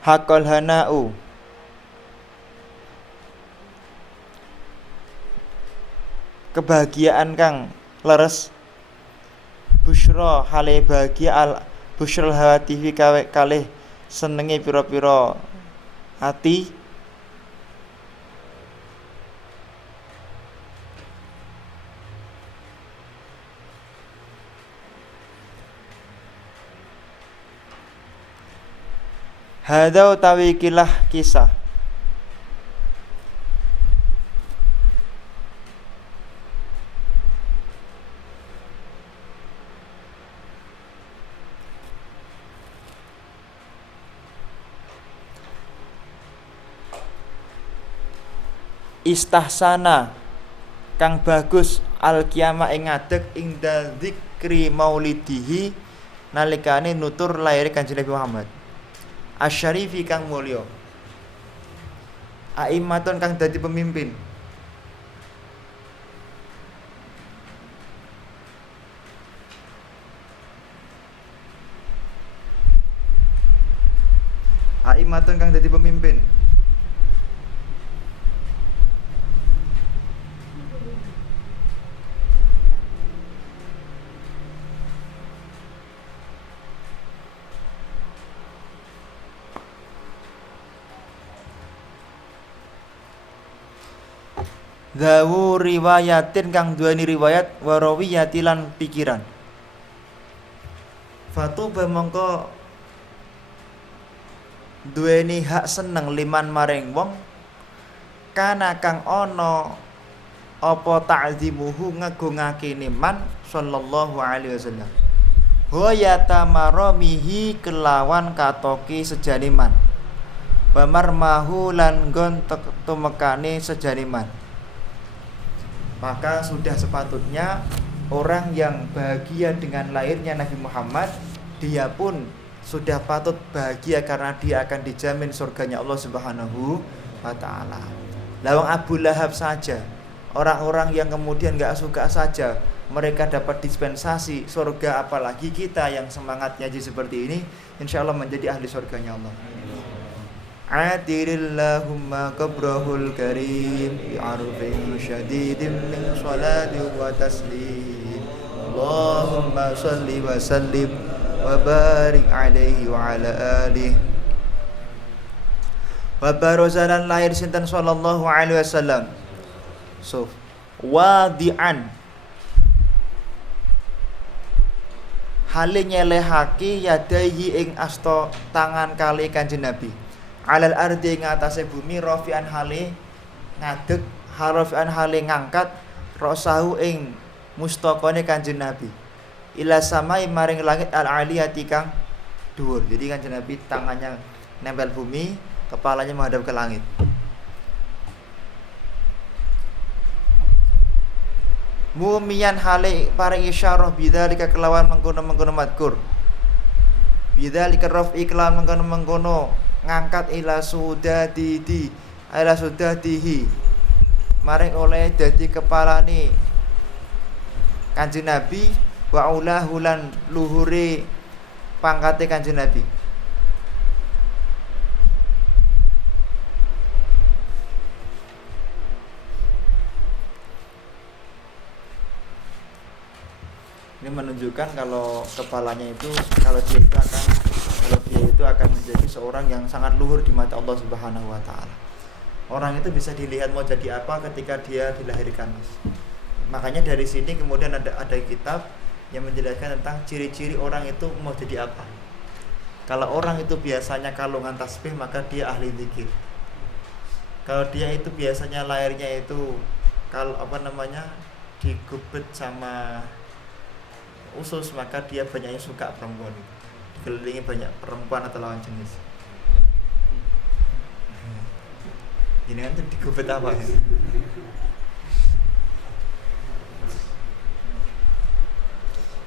hakal hana'u kebahagiaan kang leres busyra hale bahagia al busyral hawatifi kalih senenge pira-pira ati hadza utawi kilah kisah istahsana kang bagus al qiyamah ing ngadeg ingda dzikri maulidihi nalikane nutur lair Kanjeng Nabi Muhammad asyarifi kang mulya aimatun kang dadi pemimpin aimatun kang dadi pemimpin Dawu riwayatin kang duweni riwayat warawiyati lan pikiran. Fatuba mongko duweni hak seneng liman maring wong kana kang ana apa ta'zimuhu ngagungake man sallallahu alaihi wasallam. Hoyata maromihi kelawan katoki sejaniman. Bamarmahu lan gon tumekane sejaniman. Maka sudah sepatutnya orang yang bahagia dengan lahirnya Nabi Muhammad, dia pun sudah patut bahagia karena dia akan dijamin surganya Allah Subhanahu wa ta'ala. Lawang Abu Lahab saja, orang-orang yang kemudian gak suka saja mereka dapat dispensasi surga, apalagi kita yang semangatnya seperti ini, insya Allah menjadi ahli surganya Allah. Atirillahumma qabrahul karim bi'arfin syadidin min salati wa taslim. Allahumma salli wa sallim wa barik alaihi wa ala alihi. Wa barozalan lahir sinten sallallahu alaihi wasallam. So, wadi'an hale nyelehake yadaihi ing asta tangan kali Kanjeng Nabi. Alal ardi ing atase bumi rafi'an hale ngadeg, harafi'an hale ngangkat rasahu ing mustaqane Kanjeng Nabi. Ila samai maring langit al aliyati kang dhuwur. Jadi Kanjeng Nabi tangannya nempel bumi, kepalanya menghadap ke langit. Mumian hale paring isyarah bidzalika kelawan mengkono-mengkono madkur. Bidzalika rafi kelawan mengkono-mengkono ngangkat ila sudadihi maring oleh dadi kepalane Kanjeng Nabi wa ulahu lan luhure pangkate Kanjeng Nabi. Ini menunjukkan kalau kepalanya itu kalau dia itu akan menjadi seorang yang sangat luhur di mata Allah Subhanahu wa taala. Orang itu bisa dilihat mau jadi apa ketika dia dilahirkan. Makanya dari sini kemudian ada kitab yang menjelaskan tentang ciri-ciri orang itu mau jadi apa. Kalau orang itu biasanya kalungan tasbih, maka dia ahli zikir. Kalau dia itu biasanya lahirnya itu digubet sama usus, maka dia banyaknya suka perempuan, dikelilingi banyak perempuan atau lawan jenis. Ini kan digubet apa ya?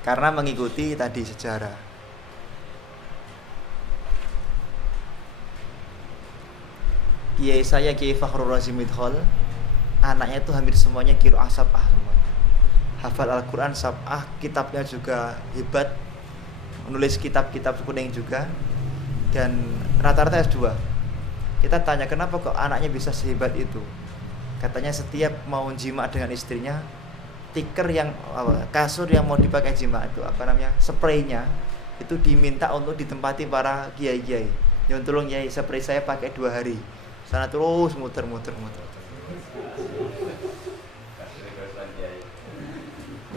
Karena mengikuti tadi sejarah. Kiai saya Kiai Fakhrul Razi Midkhol, anaknya itu hampir semuanya qiraah sab'ah semua. Hafal Al-Quran sab'ah, kitabnya juga hebat, menulis kitab-kitab kuning juga, dan rata-rata S2. Kita tanya kenapa kok anaknya bisa sehebat itu. Katanya setiap mau jima dengan istrinya, kasur yang mau dipakai jima itu spraynya itu diminta untuk ditempati para kiai-kiai. Nyun tolong yai, spray saya pakai 2 hari. Sana terus muter.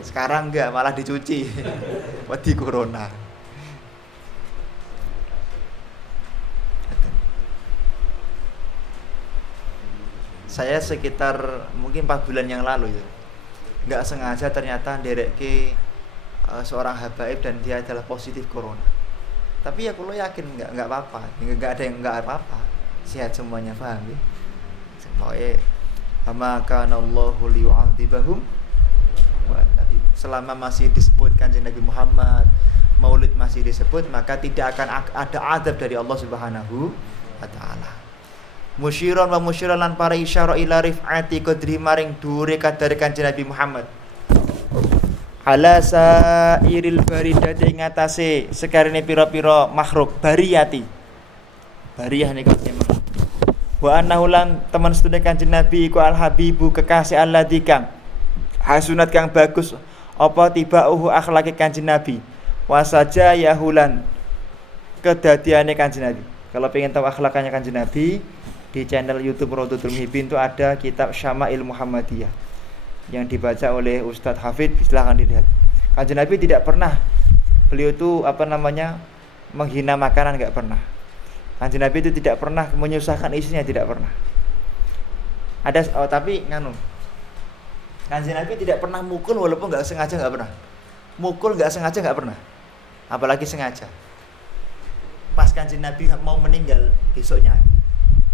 Sekarang enggak, malah dicuci. Wedi corona. Saya sekitar mungkin 4 bulan yang lalu ya, enggak sengaja ternyata nderekke seorang habaib dan dia adalah positif corona. Tapi ya kalau yakin enggak apa-apa, enggak ada yang enggak apa-apa. Sehat semuanya, paham ya? Pokoknya maka Allahu liyu'adzibahum selama masih disebut Kanjeng Nabi Muhammad, Maulid masih disebut, maka tidak akan ada azab dari Allah Subhanahu wa taala. Musyiron wa musyiron lan para isyara ila rif'ati qadri maring dhuwure kadare Kanjeng Nabi Muhammad. Ala sairil baridati ing atase sekarene pira-pira makhluk bariyati. Bariyah niku memang. Wa annahu lan teman sedune Kanjeng Nabi iku al habibu kekasih alladzi kang hasunat kang bagus apa tibauhu akhlake Kanjeng Nabi wasaja yahulan kedadiane Kanjeng Nabi. Kalau pengen tahu akhlakannya Kanjeng Nabi, di channel YouTube Rodotul Muhibbin itu ada kitab Syama'il Muhammadiyah yang dibaca oleh Ustadz Hafid, silahkan dilihat. Kanjeng Nabi tidak pernah, beliau itu menghina makanan, enggak pernah. Kanjeng Nabi itu tidak pernah menyusahkan istrinya, tidak pernah. Tapi Kanjeng Nabi tidak pernah mukul walaupun enggak sengaja, enggak pernah. Mukul enggak sengaja enggak pernah. apalagi sengaja. Pas Kanjeng Nabi mau meninggal besoknya,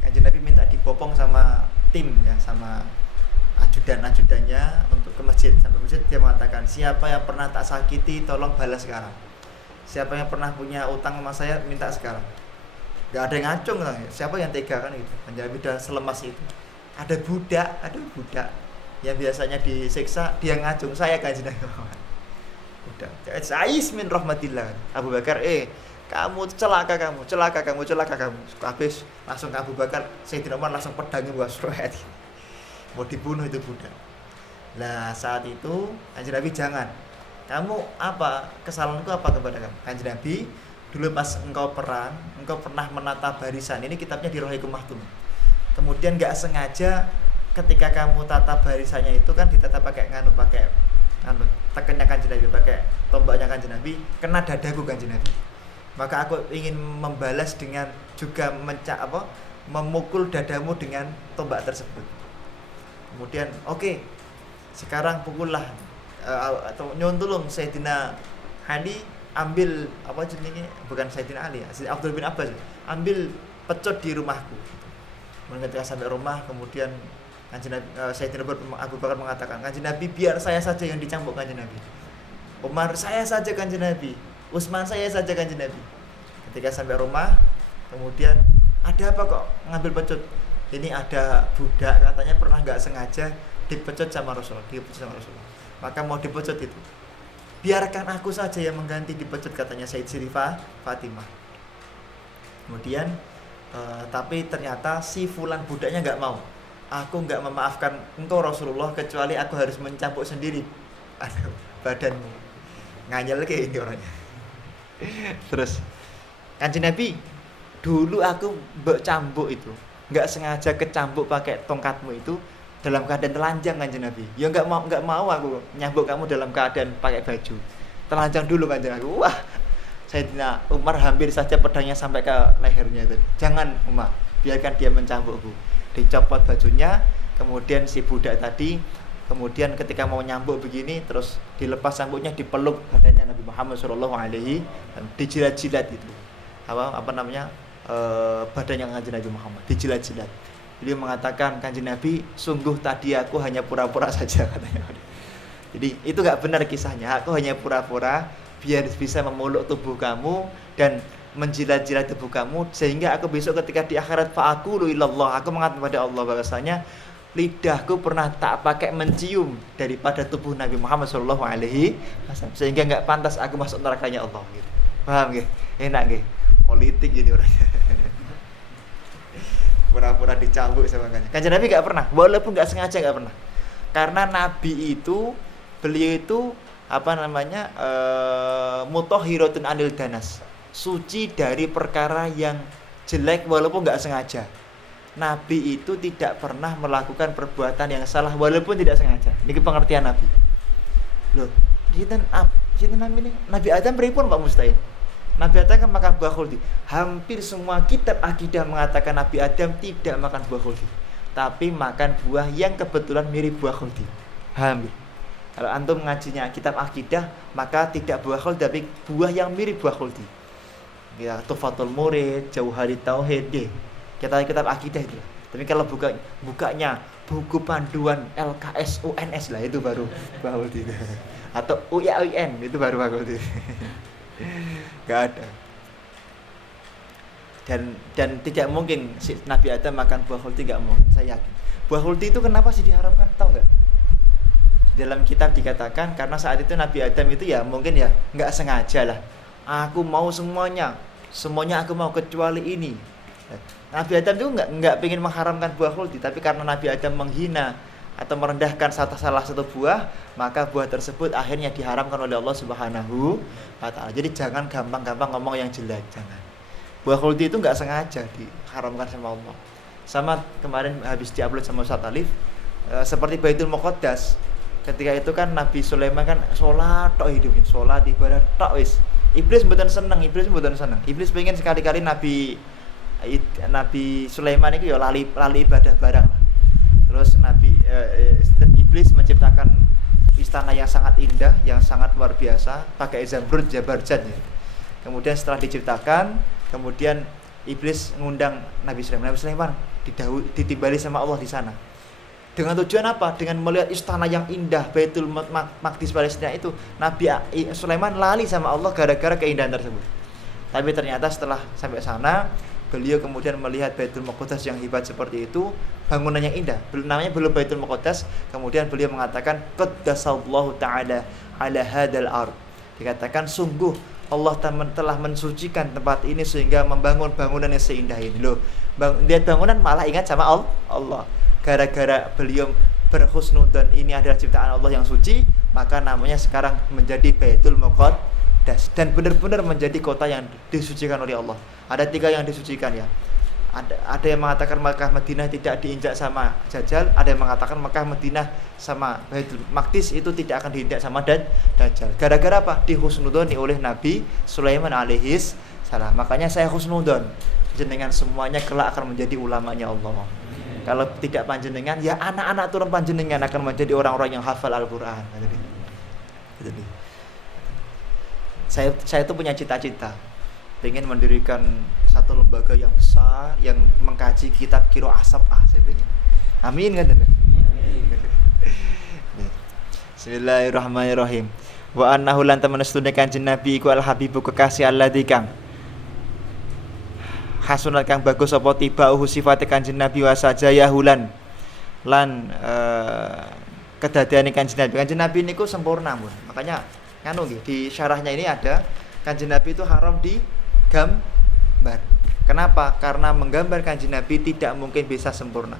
Kanjeng Nabi minta dibopong sama tim ya, sama ajudan-ajudannya untuk ke masjid. Sampai masjid dia mengatakan, siapa yang pernah tak sakiti tolong balas sekarang. Siapa yang pernah punya utang sama saya minta sekarang. Gak ada yang ngacung, siapa yang tega kan gitu. Kanjeng Nabi udah selemas itu. Ada budak yang biasanya disiksa, dia ngacung, saya Kanjeng Nabi Muhammad. Budak. Ais min rahmatillah. Abu Bakar, kamu celaka kamu. Habis langsung Abu Bakar, Sayyidina Umar langsung pedangnya wasrohat. Mau dibunuh itu budak. Nah saat itu Kanjeng Nabi jangan. Kamu apa? Kesalahanku apa kepada kamu? Kanjeng Nabi, dulu pas engkau perang, engkau pernah menata barisan. Ini kitabnya di Rohikum Mahtum. Kemudian gak sengaja ketika kamu tata barisannya itu kan ditata pakai tekennya Kanjeng Nabi, pakai tombaknya Kanjeng Nabi, kena dadaku Kanjeng Nabi. Maka aku ingin membalas dengan juga memukul dadamu dengan tombak tersebut. Kemudian sekarang pukullah atau nyontulung Sayyidina Ali, ambil apa jenisnya, bukan Sayyidina Ali, Abdul bin Abbas, ambil pecut di rumahku. Ketika sampai rumah, kemudian Sayyidina Abu Bakar mengatakan, Kanjeng Nabi biar saya saja yang dicambuk Kanjeng Nabi. Umar, saya saja Kanjeng Nabi. Utsman, saya saja Kanjeng Nabi. Ketika sampai rumah, kemudian ada apa kok ngambil pecut? Ini ada budak katanya pernah nggak sengaja dipecut sama Rasulullah. Maka mau dipecut itu, biarkan aku saja yang mengganti dipecut, katanya Sayyid Siti Fatimah. Kemudian tapi ternyata si fulan budaknya nggak mau. Aku nggak memaafkan engkau Rasulullah kecuali aku harus mencambuk sendiri badanmu. Nganyel kayak ini orangnya. Terus Kanjeng Nabi, dulu aku mbok cambuk itu, nggak sengaja kecambuk pakai tongkatmu itu dalam keadaan telanjang Kanjeng Nabi. Ya nggak mau aku nyambuk kamu dalam keadaan pakai baju. Telanjang dulu Kanjeng Nabi. Wah, Sayyidina Umar hampir saja pedangnya sampai ke lehernya itu. Jangan Umar, biarkan dia mencambukku. Dicopot bajunya, kemudian si budak tadi, kemudian ketika mau nyambuk begini, terus dilepas cambuknya, dipeluk badannya Nabi Muhammad SAW, dijilat-jilat itu. Badannya Kanjeng Nabi Muhammad dijilat-jilat. Beliau mengatakan, Kanjeng Nabi, sungguh tadi aku hanya pura-pura saja, katanya. Jadi itu gak benar kisahnya. Aku hanya pura-pura biar bisa memeluk tubuh kamu dan menjilat-jilat tubuh kamu, sehingga aku besok ketika di akhirat fa'aqulu ilallah, aku mengatakan kepada Allah bahwasanya lidahku pernah tak pakai mencium daripada tubuh Nabi Muhammad SAW, sehingga gak pantas aku masuk nerakanya Allah gitu. Paham gak? Enak gak? Politik ini orangnya. Pura-pura dicambuk sama Kanjeng Nabi gak pernah, walaupun gak sengaja gak pernah. Karena Nabi itu, beliau itu mutahhiratun anil danas, suci dari perkara yang jelek walaupun gak sengaja. Nabi itu tidak pernah melakukan perbuatan yang salah walaupun tidak sengaja. Ini pengertian Nabi. Loh, Nabi Adam pripun Pak Mustain? Nabi Adam kan makan buah khuldi. Hampir semua kitab akidah mengatakan Nabi Adam tidak makan buah khuldi, tapi makan buah yang kebetulan mirip buah khuldi. Hampir. Kalau antum ngajinya kitab akidah, maka tidak buah khuldi tapi buah yang mirip buah khuldi. Ya, Tuhfatul Murid, Jauharit Tauhid, kita kitab akidah itu. Tapi kalau bukanya buku panduan LKS UNS lah, itu baru buah khuldi. Atau UIN itu baru buah khuldi. Gak ada. Dan tidak mungkin si Nabi Adam makan buah khuldi, gak mungkin, saya yakin. Buah khuldi itu kenapa sih diharamkan, tahu nggak? Di dalam kitab dikatakan karena saat itu Nabi Adam itu ya mungkin ya nggak sengaja lah. Aku mau semuanya aku mau kecuali ini. Nabi Adam itu nggak pengen mengharamkan buah khuldi, tapi karena Nabi Adam menghina atau merendahkan salah satu buah, maka buah tersebut akhirnya diharamkan oleh Allah Subhanahu wa Ta'ala. Jadi jangan gampang-gampang ngomong yang jelek, jangan. Buah khuldi itu nggak sengaja diharamkan sama Allah. Sama kemarin habis diupload sama Ustaz Alif, seperti Baitul Muqaddas. Ketika itu kan Nabi Sulaiman kan sholat tok hidupnya, sholat ibadah tok wis. Iblis mboten seneng. Iblis pengen sekali-kali Nabi Sulaiman itu ya lali ibadah barang lah. Terus Iblis menciptakan istana yang sangat indah, yang sangat luar biasa, pakai zamrud, jabarjat ya. Kemudian setelah diciptakan, kemudian iblis ngundang Nabi Sulaiman ditimbali sama Allah di sana. Dengan tujuan apa? Dengan melihat istana yang indah Baitul Maqdis Palestina itu, Nabi Sulaiman lali sama Allah gara-gara keindahan tersebut. Tapi ternyata setelah sampai sana, beliau kemudian melihat Baitul Maqdis yang hebat seperti itu, bangunan yang indah. Namanya belum Baitul Maqdis, kemudian beliau mengatakan qaddasallahu ta'ala ala hadal ard. Dikatakan sungguh Allah telah mensucikan tempat ini sehingga membangun bangunan yang seindah ini. Loh, lihat bangunan malah ingat sama Allah. Gara-gara beliau berhusnudzon ini adalah ciptaan Allah yang suci, maka namanya sekarang menjadi Baitul Maqdis dan benar-benar menjadi kota yang disucikan oleh Allah. Ada 3 yang disucikan ya. Ada yang mengatakan Makkah Madinah tidak diinjak sama Dajjal, ada yang mengatakan Makkah Madinah sama Baitul Maqdis itu tidak akan diinjak sama Dajjal. Gara-gara apa? Dihusnudzoni oleh Nabi Sulaiman alaihis salam. Makanya saya husnudzon jenengan semuanya kelak akan menjadi ulamanya Allah. Kalau tidak panjenengan, ya anak-anak turun panjenengan akan menjadi orang-orang yang hafal Al-Quran. Jadi, saya itu punya cita-cita, pengen mendirikan satu lembaga yang besar yang mengkaji kitab Qiraah Sab'ah, saya pengen. Amin kan? Bismillahirrahmanirrahim. Wa annahu lan tamana sunne Kanjeng Nabi iku al habibu kekasih alladzi kang hasunat kang bagus apa tibauhu sifate Kanjeng Nabi wa sajayahulan lan kedadiane Kanjeng Nabi. Kanjeng Nabi niku sempurna, Mun. Makanya nganu nggih di syarahnya ini ada Kanjeng Nabi itu haram digambar. Kenapa? Karena menggambar Kanjeng Nabi tidak mungkin bisa sempurna.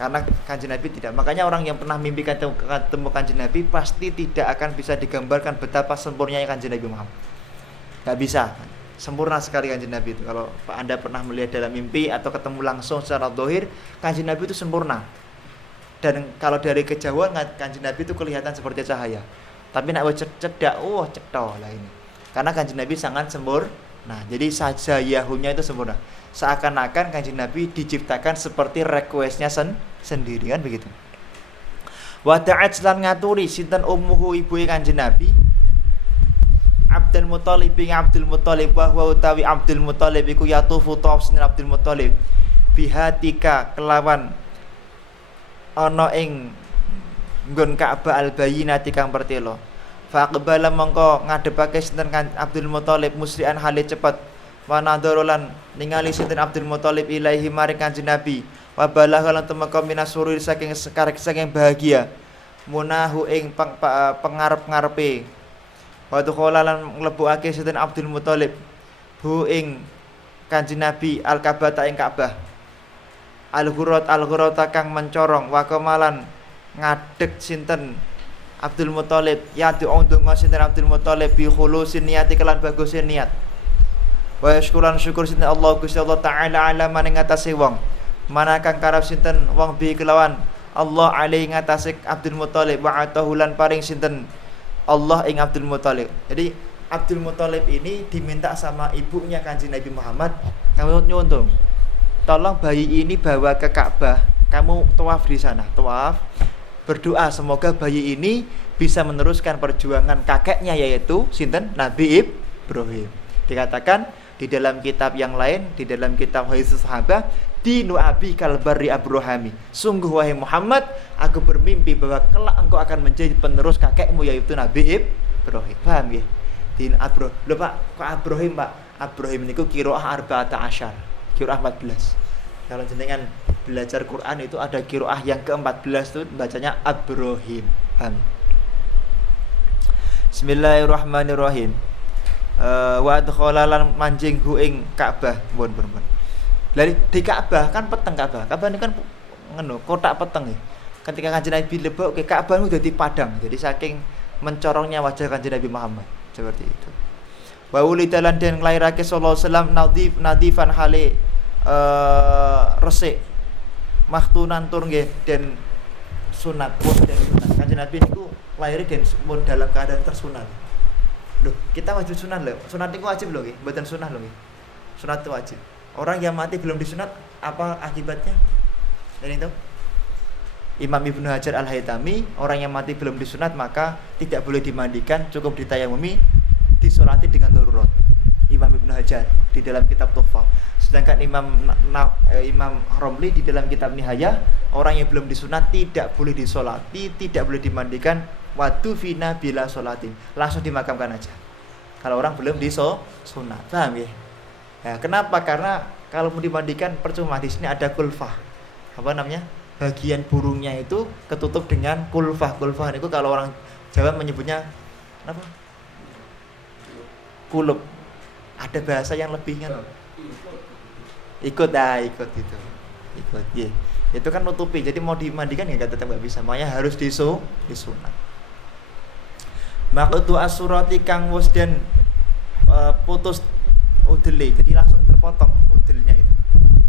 Karena Kanjeng Nabi tidak. Makanya orang yang pernah mimpi ketemu Kanjeng Nabi pasti tidak akan bisa digambarkan betapa sempurnanya Kanjeng Nabi Muhammad. Gak bisa. Sempurna sekali Kanjeng Nabi itu. Kalau Anda pernah melihat dalam mimpi atau ketemu langsung secara zahir, Kanjeng Nabi itu sempurna. Dan kalau dari kejauhan Kanjeng Nabi itu kelihatan seperti cahaya. Tapi nak cedak, cetha lah ini. Karena Kanjeng Nabi sangat sempurna. Nah, jadi saja yahunya itu sempurna. Seakan-akan Kanjeng Nabi diciptakan seperti requestnya sendiri, kan begitu. Wa ta'at lan ngaturi sinten ummuhu ibuke Kanjeng Nabi Abdul Muthalib bin Abdul Muthalib wa huwa utawi Abdul Muthalib iku yatufu tawaf sinten Abdul Muthalib bihatika kelawan ana ing nggon Ka'bah al-bayyinati kang pertelo. Faqbala mongko ngadepake sinten Abdul Muthalib musri'an hale cepet wa nadharolan ningali sinten Abdul Muthalib ilaihi maring Kanjeng Nabi wa balagha lan temeka minasurur saking bahagia munahu ing pengarep-ngarepe wa tukhala lan mlebokake sinten Abdul Muthalib hu ing Kanjeng Nabi al-Ka'bah ing Ka'bah al-ghurat kang mencorong wa kamalan ngadeg sinten Abdul Muthalib ya diundunga sinten Abdul Muthalib bi khulusin niati kelan bagusin niat wa syukuran syukur sinten Allah Gusti Allah taala ala maning ngatasi wong mana kang karep sinten wong bi kelawan Allah alaihi ngatasi Abdul Muthalib wa atahu lan paring sinten Allah ing Abdul Muthalib. Jadi Abdul Muthalib ini diminta sama ibunya Kanjeng Nabi Muhammad, kamu nyuntung, tolong bayi ini bawa ke Ka'bah, kamu tawaf di sana, tawaf, berdoa semoga bayi ini bisa meneruskan perjuangan kakeknya yaitu sinten Nabi Ibrahim. Dikatakan di dalam kitab yang lain, di dalam kitab Hadits Sahabah, dinu abi kalbari Abrahami. Sungguh wahai Muhammad, aku bermimpi bahwa kelak engkau akan menjadi penerus kakekmu yaitu Nabi Ibrahim. Paham ya? Din Abraham. Lho Pak, kok Abraham Pak? Abraham niku qiraah 14. Qiraah 14. Kalau jenengan belajar Quran itu ada qiraah yang ke-14 itu bacanya Abraham. Paham? Bismillahirrahmanirrahim. Wa adkhalalan manjing hu ing Ka'bah. Pun. Dari di Ka'bah kan peteng Ka'bah. Ka'bah ini kan ngono, kotak peteng ya. Ketika Kanjeng Nabi lebok ke Ka'bah itu dadi padang. Jadi saking mencorongnya wajah Kanjeng Nabi Muhammad seperti itu. Wa ulidalan den nglairake sallallahu alaihi wasallam nadifan hale resik maktunan tur nggih den sunat pun den sunat. Kanjeng Nabi niku lair den pun dalam keadaan tersunat. Loh, kita wajib sunat lho. Sunat niku wajib lho nggih, mboten sunah lho nggih. Sunat itu wajib. Orang yang mati belum disunat apa akibatnya? Dan itu Imam Ibnu Hajar Al-Haytami, orang yang mati belum disunat maka tidak boleh dimandikan, cukup ditayamumi disolati dengan darurat. Imam Ibnu Hajar di dalam kitab Tuhfah. Sedangkan Imam Romli di dalam kitab Nihayah, orang yang belum disunat tidak boleh disolati, tidak boleh dimandikan, wadu fina bila solatin, langsung dimakamkan aja kalau orang belum disunat. Paham ya? Ya, kenapa? Karena kalau mau dimandikan percuma. Di sini ada kulfah. Apa namanya? Bagian burungnya itu ketutup dengan kulfah. Kulfah itu kalau orang Jawa menyebutnya apa? Kulup. Ada bahasa yang lebih kan? Ikut gitu. Ikut. Ya. Itu kan nutupi. Jadi mau dimandikan ya tetap nggak bisa. Makanya harus disunat. Maqtu as-surati kang wis den putus udele, jadi langsung terpotong udelnya itu.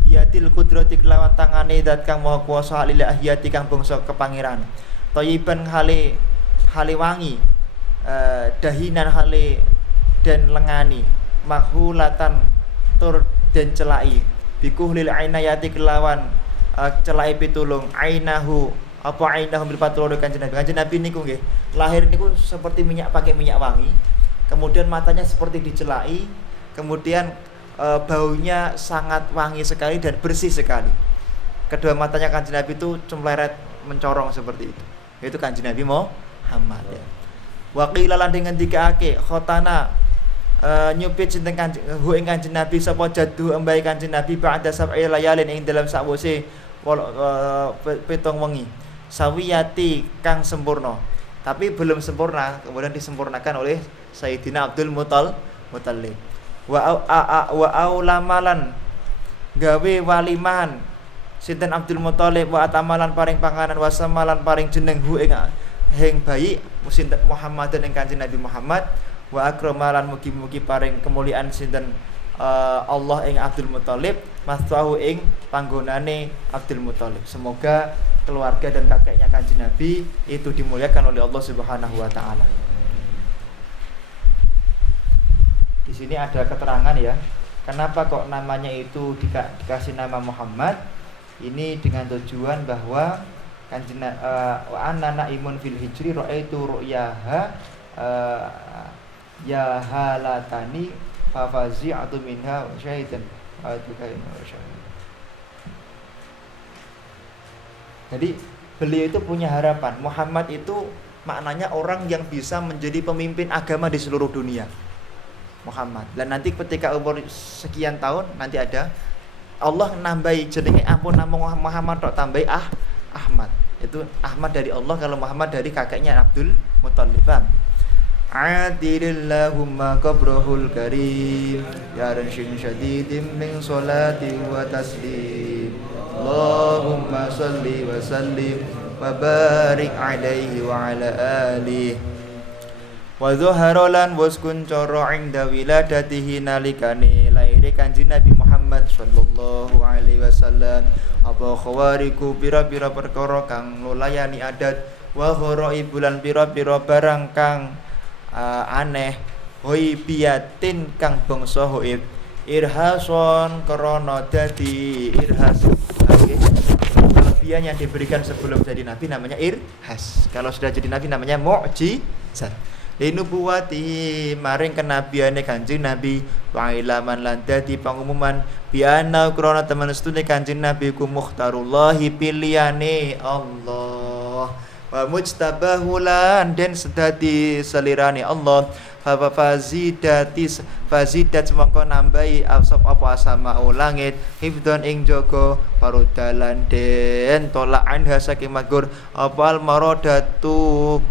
Biadil qudrati kelawan tangane zat kang maha kuwasa lil ahyati kang bangsa kepangeran. Thayyiban hale wangi, dahinan hale den lengani, mahulatan tur den celai. Bikuhlil ainayati kelawan celai pitulung ainahu apa ainahu bil patulur Kanjeng Nabi. Kanjeng Nabi niku nggih lahir niku seperti pakai minyak wangi, kemudian matanya seperti dicelai, kemudian baunya sangat wangi sekali dan bersih sekali. Kedua matanya Kanjeng Nabi itu cemleret mencorong seperti itu. Itu Kanjeng Nabi Muhammad ya. Wa qila lan ngendikake khotana nyupit sinten Kanjeng Kanjeng Nabi sapa jaddu embahe Kanjeng Nabi ba'da sab'i layalin ing dalam sakwise 7 wengi. Sawiyati kang sempurna, tapi belum sempurna, kemudian disempurnakan oleh Sayyidina Abdul Muttalib. Wa aulamalan gawe walimahan sinten Abdul Muttalib, wa atamalan paring panganan, wa samalan paring jeneng hu ing bayi sinten Muhammadan ing Kanjeng Nabi Muhammad, wa akramalan mugi-mugi paring kemuliaan sinten Allah ing Abdul Muttalib, mastahu ing panggonane Abdul Muttalib. Semoga keluarga dan kakeknya Kanjeng Nabi itu dimuliakan oleh Allah Subhanahu wa taala. Di sini ada keterangan ya, kenapa kok namanya itu dikasih nama Muhammad. Ini dengan tujuan bahwa Kanjeng anana imun fil hijri raaitu ru'yaha ya halatani fafazi'atu minha syaitan. Jadi beliau itu punya harapan. Muhammad itu maknanya orang yang bisa menjadi pemimpin agama di seluruh dunia. Muhammad. Dan nanti ketika umur sekian tahun nanti ada Allah nambahi jenenge ampun nama Muhammad tok tambahi Ahmad. Itu Ahmad dari Allah, kalau Muhammad dari kakeknya Abdul Muttalib. Adilillahumma qabrahul karim ya ranshin syadidim min salati wa taslim. Allahumma salli wa sallim wa barik alaihi wa ala alihi. Wa zuharolan waskun coro inda wiladatihi nalikane laire Kanjeng Nabi Muhammad sallallahu alaihi wasallam. Apa khawariku pira-pira perkara kang nulayani adat, wa ghoraibulan pira-pira barang kang aneh, hoi biatin kang bangsa hoib, irhason krana dadi irhas. Kelebihan yang diberikan sebelum jadi nabi namanya irhas. Kalau sudah jadi nabi namanya mu'jizat. Linubuwati maring kenabiane Kanjeng Nabi, wa ilaman lan dadi pangumuman biana krana temen setune Kanjeng Nabi ku mukhtarullahi pilihane Allah, wa mujtabahu lan den sedadi selirane Allah, fazidat semangka nambahi asap apa asama langit, hifdon ing jaga parudalan den tolak anha saking magur apal marodatu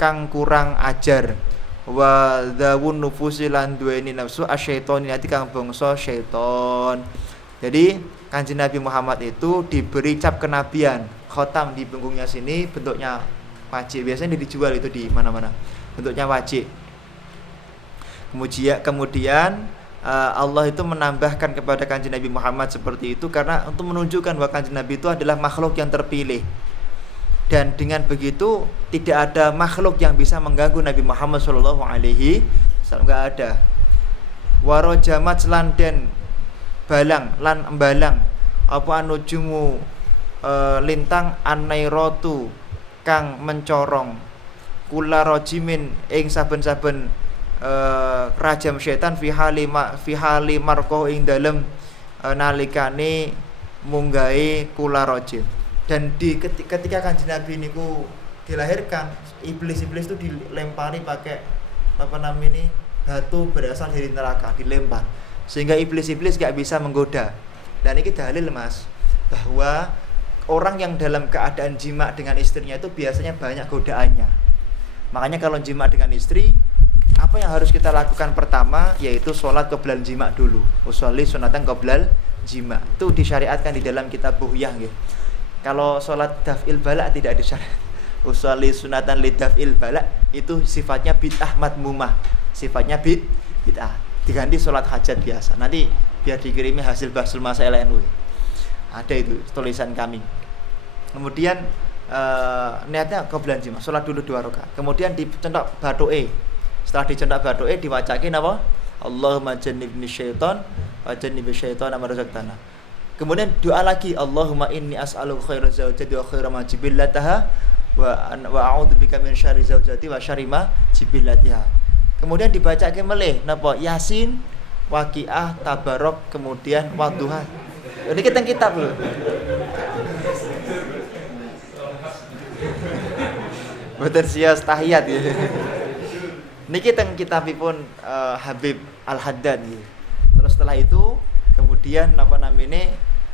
kang kurang ajar, wa dzawun nufusi lan duweni nafsu asyaitoni ati kang bangsa syaiton. Jadi Kanjeng Nabi Muhammad itu diberi cap kenabian, khotam di punggungnya sini bentuknya wajik. Biasanya dijual itu di mana-mana. Bentuknya wajik. Kemudian Allah itu menambahkan kepada Kanjeng Nabi Muhammad seperti itu karena untuk menunjukkan bahwa Kanjeng Nabi itu adalah makhluk yang terpilih. Dan dengan begitu tidak ada makhluk yang bisa mengganggu Nabi Muhammad sallallahu alaihi wasallam, enggak ada. Warojamat lan den balang lan embalang apa anujumu lintang anairatu kang mencorong kula rojimin ing saben-saben rajam setan fi hali marqo ing dalem nalikane munggahe kula rajim. Dan ketika Kanjeng Nabi niku dilahirkan, iblis-iblis itu dilempari pakai batu berasal dari neraka, dilempar sehingga iblis-iblis gak bisa menggoda. Dan ini dalil Mas bahwa orang yang dalam keadaan jima dengan istrinya itu biasanya banyak godaannya. Makanya kalau jima dengan istri, apa yang harus kita lakukan pertama yaitu sholat qoblal jima dulu. Usolli sunatan qoblal jima. Itu disyariatkan di dalam kitab Buhyah nggih. Kalau sholat daf'il balak tidak disyariat. Usolli sunatan li daf'il balak itu sifatnya bid'ah madmumah. Sifatnya bid'ah. Diganti sholat hajat biasa. Nanti biar dikirimi hasil bahsul masail NU. Ada itu tulisan kami. Kemudian niatnya qoblal jima, sholat dulu 2 rakaat. Kemudian dicentok bathuke. Setelah dicentok bathuke diwacake napa? Allahumma jannibni syaitan wa jannibi syaitana ma razaqtana. Kemudian doa lagi, Allahumma inni as'aluka khairaz zawjati wa khairal ma jibillataha wa a'udzubika min syarri zawjati wa syarri ma jibillatiha. Kemudian dibacake melih napa? Yasin, Waqiah, Tabarok, kemudian Wadduha. Ini kita kitab lho. Boten sias tahiyat ya. Niki teng kitabipun Habib Al-Haddad ya. Terus setelah itu kemudian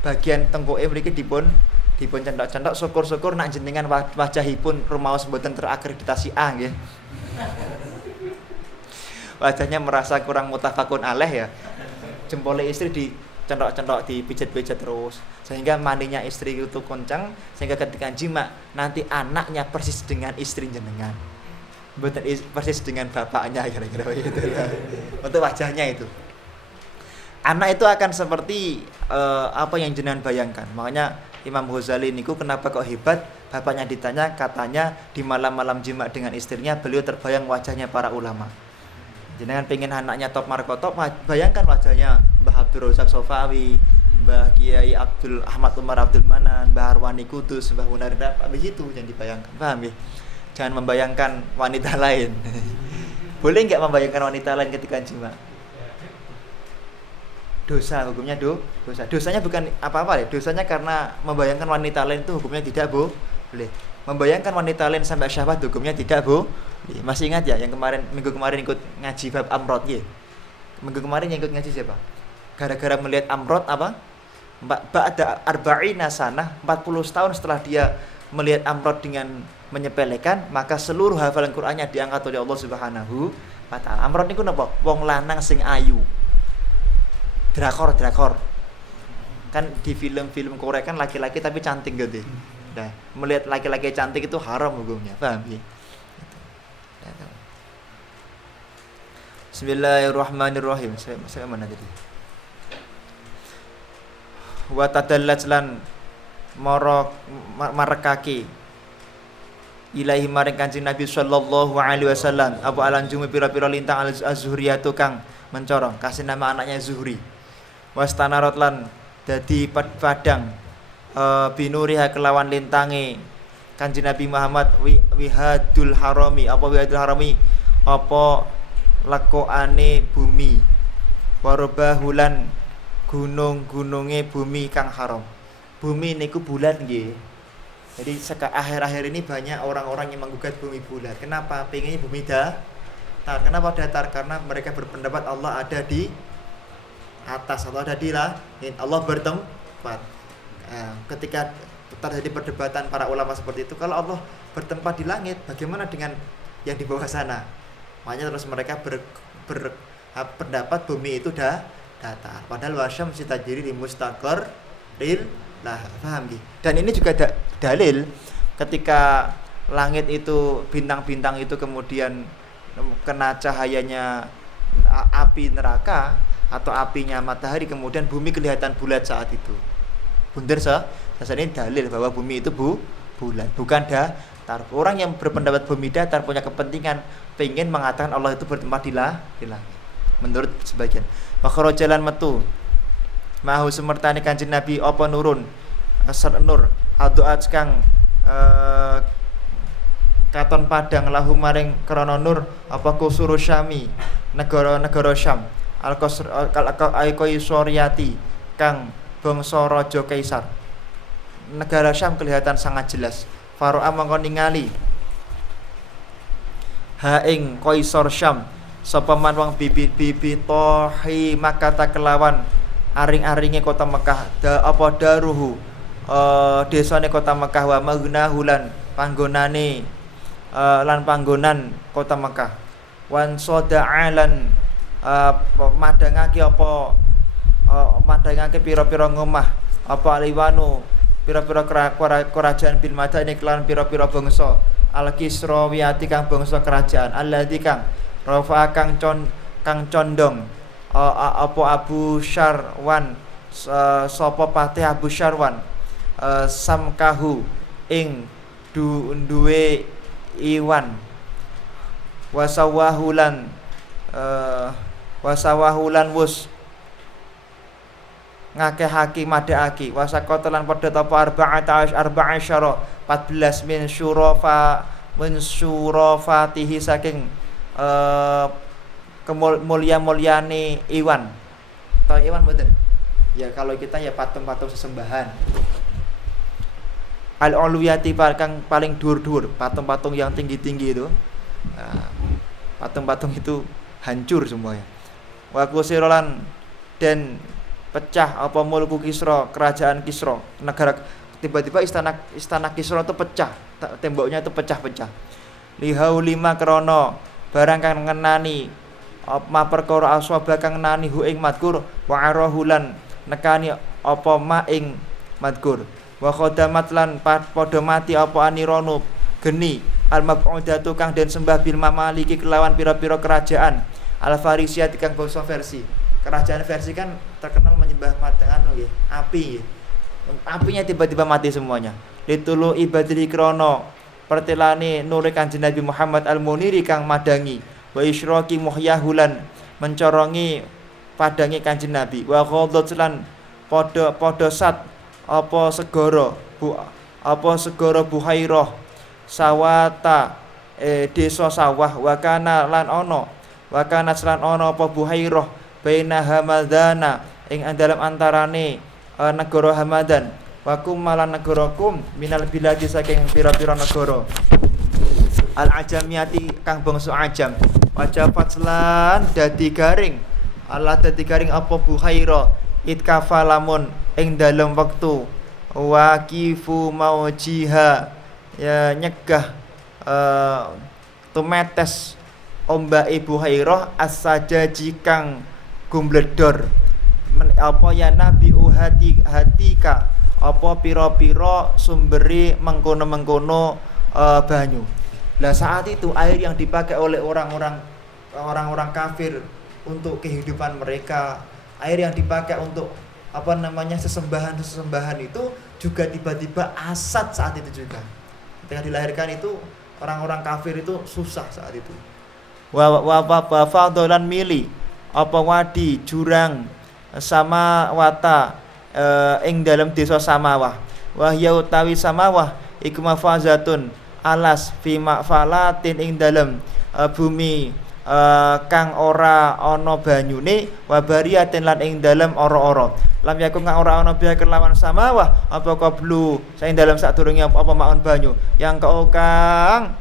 bagian tengkoke mriki dipun centok-centok, syukur-syukur nak jenengan wajahipun rumaos boten terakreditasi A nggih. Wajahnya merasa kurang mutafakun alaih ya. Jempole istri dicentok-centok, dipijat-pijat terus sehingga mandinya istri itu kencang sehingga ketika jima nanti anaknya persis dengan istri jenengan. Betul persis dengan bapaknya kira-kira gitu. Untuk wajahnya itu. Anak itu akan seperti apa yang jenengan bayangkan. Makanya Imam Ghazali niku kenapa kok hebat? Bapaknya ditanya, katanya di malam-malam jima dengan istrinya beliau terbayang wajahnya para ulama. Jenengan pengen anaknya top markotop, bayangkan wajahnya Mbah Abdul Razak Sofawi, Mbah Kiai Abdul Ahmad Umar Abdul Manan, Mbah Arwani Kudus, Mbah Munarda, habis itu yang dibayangkan. Paham ya? Jangan membayangkan wanita lain. Boleh enggak membayangkan wanita lain ketika jima? Dosa, hukumnya dosa. Dosanya bukan apa-apa ya. Dosanya karena membayangkan wanita lain itu hukumnya tidak boleh. Membayangkan wanita lain sampai syahwat hukumnya tidak boleh. Masih ingat ya yang minggu kemarin ikut ngaji bab amrod ya. Minggu kemarin yang ikut ngaji siapa? Gara-gara melihat amrod apa? Ba'da arba'ina sanah, 40 tahun setelah dia melihat amrod dengan menyepelekan, maka seluruh hafalan Qur'annya diangkat oleh Allah Subhanahu wa taala. Amrod niku napa? Wong lanang sing ayu. Drakor. Kan di film-film Korea kan laki-laki tapi cantik gitu. Nah, melihat laki-laki cantik itu haram hukumnya. Paham ya? Bismillahirrahmanirrahim. Saya mana tadi? Wa tadallat lan marekake ilahi maring Kanjeng Nabi sallallahu alaihi wasallam apa alanjung pira-pira lintang az-zuhriyatu kang mencorong kasih nama anaknya Zuhri. Wastanarat lan dadi padang binuriha kelawan lintange Kanjeng Nabi Muhammad wihadul harami apa lekokane bumi warobahulan gunung-gununge bumi kang haram. Bumi niku bulat nggih. Jadi akhir-akhir ini banyak orang-orang yang menggugat bumi bulat. Kenapa? Pengennya bumi datar. Kenapa datar? Karena mereka berpendapat Allah ada di atas atau ada di langit. Allah bertempat. Ketika terjadi perdebatan para ulama seperti itu, kalau Allah bertempat di langit, bagaimana dengan yang di bawah sana? Makanya terus mereka berpendapat bumi itu datar. Padahal wasyam sitajiri di mustaqarril lah, paham gitu. Dan ini juga dalil ketika langit itu bintang-bintang itu kemudian kena cahayanya api neraka atau apinya matahari, kemudian bumi kelihatan bulat saat itu. Bener ini dalil bahwa bumi itu bulat, bukan datar. Orang yang berpendapat bumi datar punya kepentingan pengen mengatakan Allah itu bertempat di langit. Menurut sebagian. Makro jalan metu mahu semertani Kanjeng Nabi apa nurun asar nur aduat kang katon padang lahu maring krana nur apa kusuru syami negara Syam al-Qaisariyati kang bangsa raja kaisar. Negara Syam kelihatan sangat jelas. Fara'a mangko ningali ha ing Kaisar Syam sapa man wong bibi tohi Makkah kelawan aring-aringe kota Mekah daruhu desane kota Mekah wa magnahulan panggonane lan panggonan kota Mekah wan soda'alan madangake madangake pira-pira ngomah apa aliwanu pira-pira kerajaan bil madani kelan pira-pira bangsa al Kisrawiyati kang bangsa kerajaan alladzi kang rafa kang condong apa Abu Syarwan sapa patih Abu Syarwan samkahu ing duwe iwan wasawahulan wus ngakehaki madhaaki wasakotelan padha apa arba'asyara 14 min syurafatihi saking mulia-mulyane iwan. Tahu iwan mboten? Ya kalau kita ya patung-patung sesembahan. Al-ulwiyati kang paling dhuwur-dhuwur, patung-patung yang tinggi-tinggi itu. Nah, patung-patung itu hancur semuanya. Wa kusirolan dan pecah apa mulku Kisra, kerajaan Kisra, negara tiba-tiba istana Kisra itu pecah, temboknya itu pecah-pecah. Lihau 5 krana barang kang ngenani ma perkara aswaba kang nani hu ing madkur wa arahulan nekani apa ma ing madkur wa khadamat lan padha mati apa anironu geni al mab'udatu kang den sembah bil mamaliki kelawan pira-pira kerajaan al farisiyat kang bangsa versi. Kerajaan versi kan terkenal menyembah nggih, api nggih. Apinya tiba-tiba mati semuanya. Litulu ibadil krono pertelane nure Kanjeng Nabi Muhammad al-Muniri kang madangi wa isyraqi muhyahulan mencorongi padangi Kanjeng Nabi wa ghadhat lan padha sat apa segara Buhairah sawata desa sawah wa kana lan ana apa Buhairah baina Hamadana ing dalam antarane negara Hamadan wakum malan negarakum minal biladi saking pira-pira negara al ajamiyati kang bangsa ajam wajafat lan dadi garing apa Buhaira itkafa lamun ing dalem wektu waqifu maujiha ya nyegah tumetes ombake Buhairah as-sajaji kang gumbledor apa ya nabi hatika apa pira-pira sumberi mengkono-mengkono banyu. Lah saat itu air yang dipakai oleh orang-orang kafir untuk kehidupan mereka, air yang dipakai untuk sesembahan itu juga tiba-tiba asat saat itu juga. Ketika dilahirkan itu orang-orang kafir itu susah saat itu. Wa fadlan mili apa wadi jurang sama wata ing dalam desa Samawah wa ya utawi Samawah iku mafazatun alas fi ma'falatin ing dalam bumi kang ora ana banyune wa bariyatin lan ing dalam ora-ora lam yakun kang ora ana biya kelawan Samawah apa qablu saing dalam sadurunge apa maun banyu yang kaokang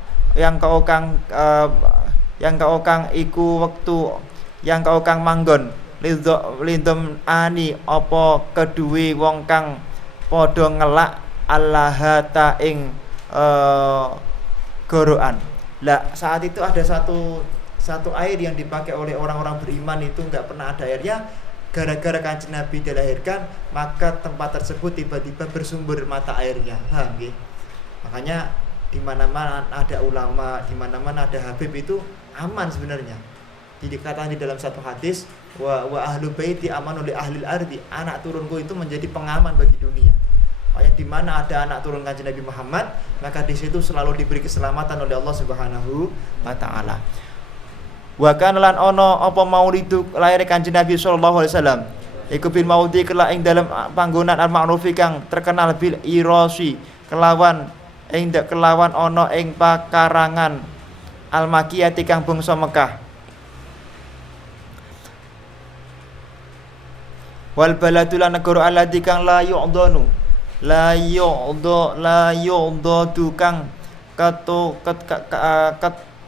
iku wektu yang kaokang manggon lindem ani apa keduwe wong kang padha ngelak allahata ing gorokan. Lah saat itu ada satu air yang dipakai oleh orang-orang beriman itu enggak pernah ada airnya. Gara-gara Kanjeng Nabi dilahirkan, maka tempat tersebut tiba-tiba bersumber mata airnya. Nggih. Makanya di mana-mana ada ulama, di mana-mana ada habib itu aman sebenarnya. Dikatakan di dalam satu hadis wa ahlu baiti amanu li ahlil ardi, anak turunku itu menjadi pengaman bagi dunia. Makanya di mana ada anak turun Kanjeng Nabi Muhammad, maka di situ selalu diberi keselamatan oleh Allah Subhanahu wa taala. Wa kana lan ana apa maulidu lair Kanjeng Nabi sallallahu alaihi wasallam iku bil maudi kala ing dalam panggonan al-ma'rufi kang terkenal bil irasi kelawan ana ing pakarangan al-makiyati kang bangsa Mekah. Wal baladu lan negara alladzi kang la yu'dhanu la yu'dhadu kang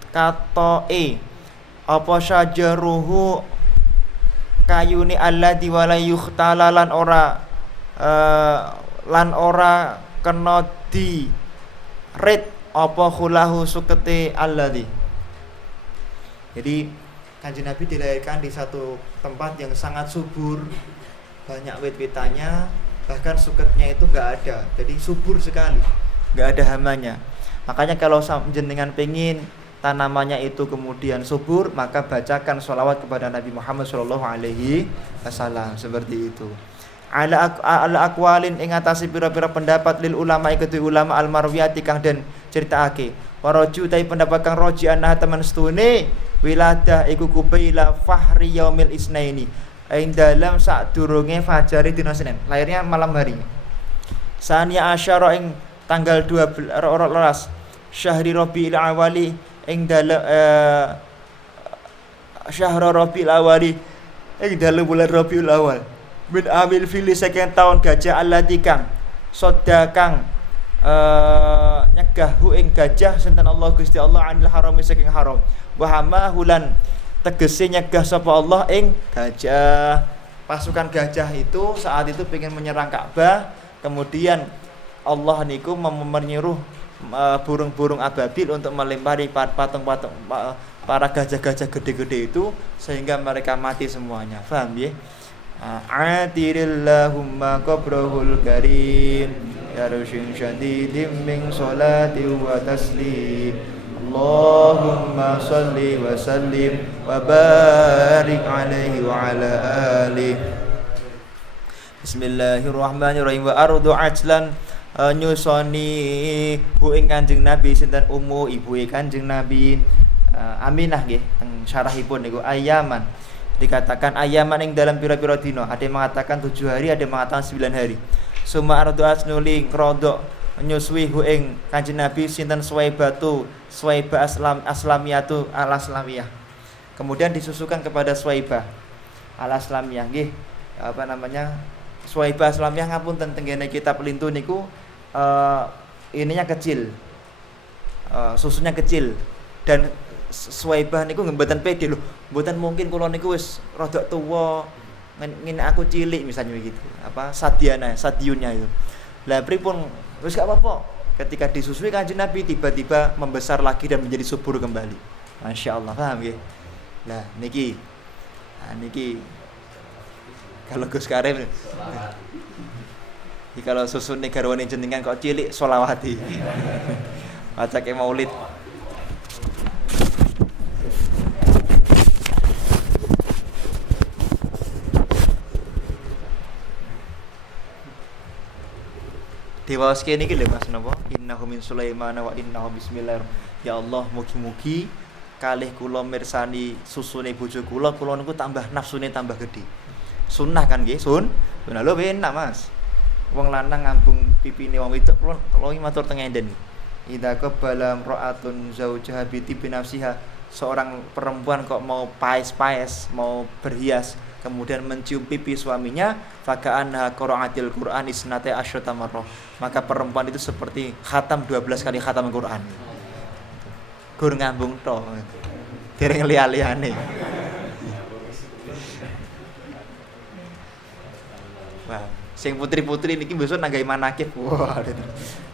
katoe apa syajaruhu kayune alladzi wala yukhtala lan ora kena di red apa khulahu sukete alladzi. Jadi Kanjeng Nabi dilahirkan di satu tempat yang sangat subur, banyak wit-witannya, bahkan suketnya itu enggak ada. Jadi subur sekali, enggak ada hamanya. Makanya kalau jenengan pengin tanamannya itu kemudian subur, maka bacakan sholawat kepada Nabi Muhammad SAW, seperti itu. Ala aqwalin ing atase pira-pira pendapat lil ulama kedue ulama al marwiyati kang den critakake. Waraju tai pendapat kang roji anah teman stune wiladah iku kubaila fahri yaumil isnaini. Ing dalam sadurunge fajare dina Senin. Lahirnya malam hari. Sania asyara ing tanggal 12 Syahri Rabiul Awali ing dalam Syahrul Rabiul Awali ing dalam bulan Rabiul Awal. Min amil fili saking taun gajah allati kang soda kang nyegah hu ing gajah sinten Allah Gusti Allah anil harami saking haram. Wa hamahulan tegese nyegah sapa Allah ing gajah. Pasukan gajah itu saat itu pengen menyerang Ka'bah, kemudian Allah niku menyuruh burung-burung ababil untuk melempari patung-patung para gajah-gajah gede-gede itu sehingga mereka mati semuanya. Paham ya? Atirillahumma qabrahul karim ya rusyin syadidim min sholati wa taslim. Allahumma salli wa sallim wa barik alaihi wa ala alihi. Bismillahirrahmanirrahim. Wa ardu ajlan nyusoni hu ing Kanjeng Nabi sinten ummu ibuke Kanjeng Nabi Aminah nggih teng syarahipun niku ayaman. Dikatakan ayaman ing dalam pira-pira dina, ada yang mengatakan 7 hari, ada yang mengatakan 9 hari. Suma ardu asnuli krodok nyuswi hu ing Kanjeng Nabi sinten Suwaibatu Suwaibah aslamiyatu al-aslamiyah. Kemudian disusukan kepada Suwaibah al-aslamiyah nggih Suwaibah aslamiyah ngapunten tenggene kitab lintu niku ininya kecil. Susunya kecil dan Suwaibah niku mboten pede lho, mboten mungkin kula niku wis rada tuwa ngene aku cilik misalnya begitu. Sadiunnya itu. Lah pripun wis gak apa-apa. Ketika disusui Kanjeng Nabi tiba-tiba membesar lagi dan menjadi subur kembali. Masyaallah, paham nggih? Lah niki kalau Gus Karim iki kalau susune garwane jenengan kok cilik sholawati. Macake maulid. Diwaoske niki lho Mas napa? Innahu min Sulaiman wa innahu bismillahirrahmanirrahim. Ya Allah, mugi-mugi kalih kula mirsani susune bojo kula niku tambah nafsune tambah gede. Sunnah kan nggih, Sunnah lho enak Mas. Wong lanang ngambung pipine wong wedok kula matur teng enden. Idza qabbala ra'atun zaujaha bi nafsiha. Seorang perempuan kok mau paes-paes, mau berhias, kemudian mencium pipi suaminya, faka'anha qira'atil Qur'an isnata asyata marrah. Maka perempuan itu seperti khatam 12 kali khatam Qur'an. Gur ngambung tok. Dereng liya-liyane. Wah, sing putri-putri niki besok nanggai manakib. Wah,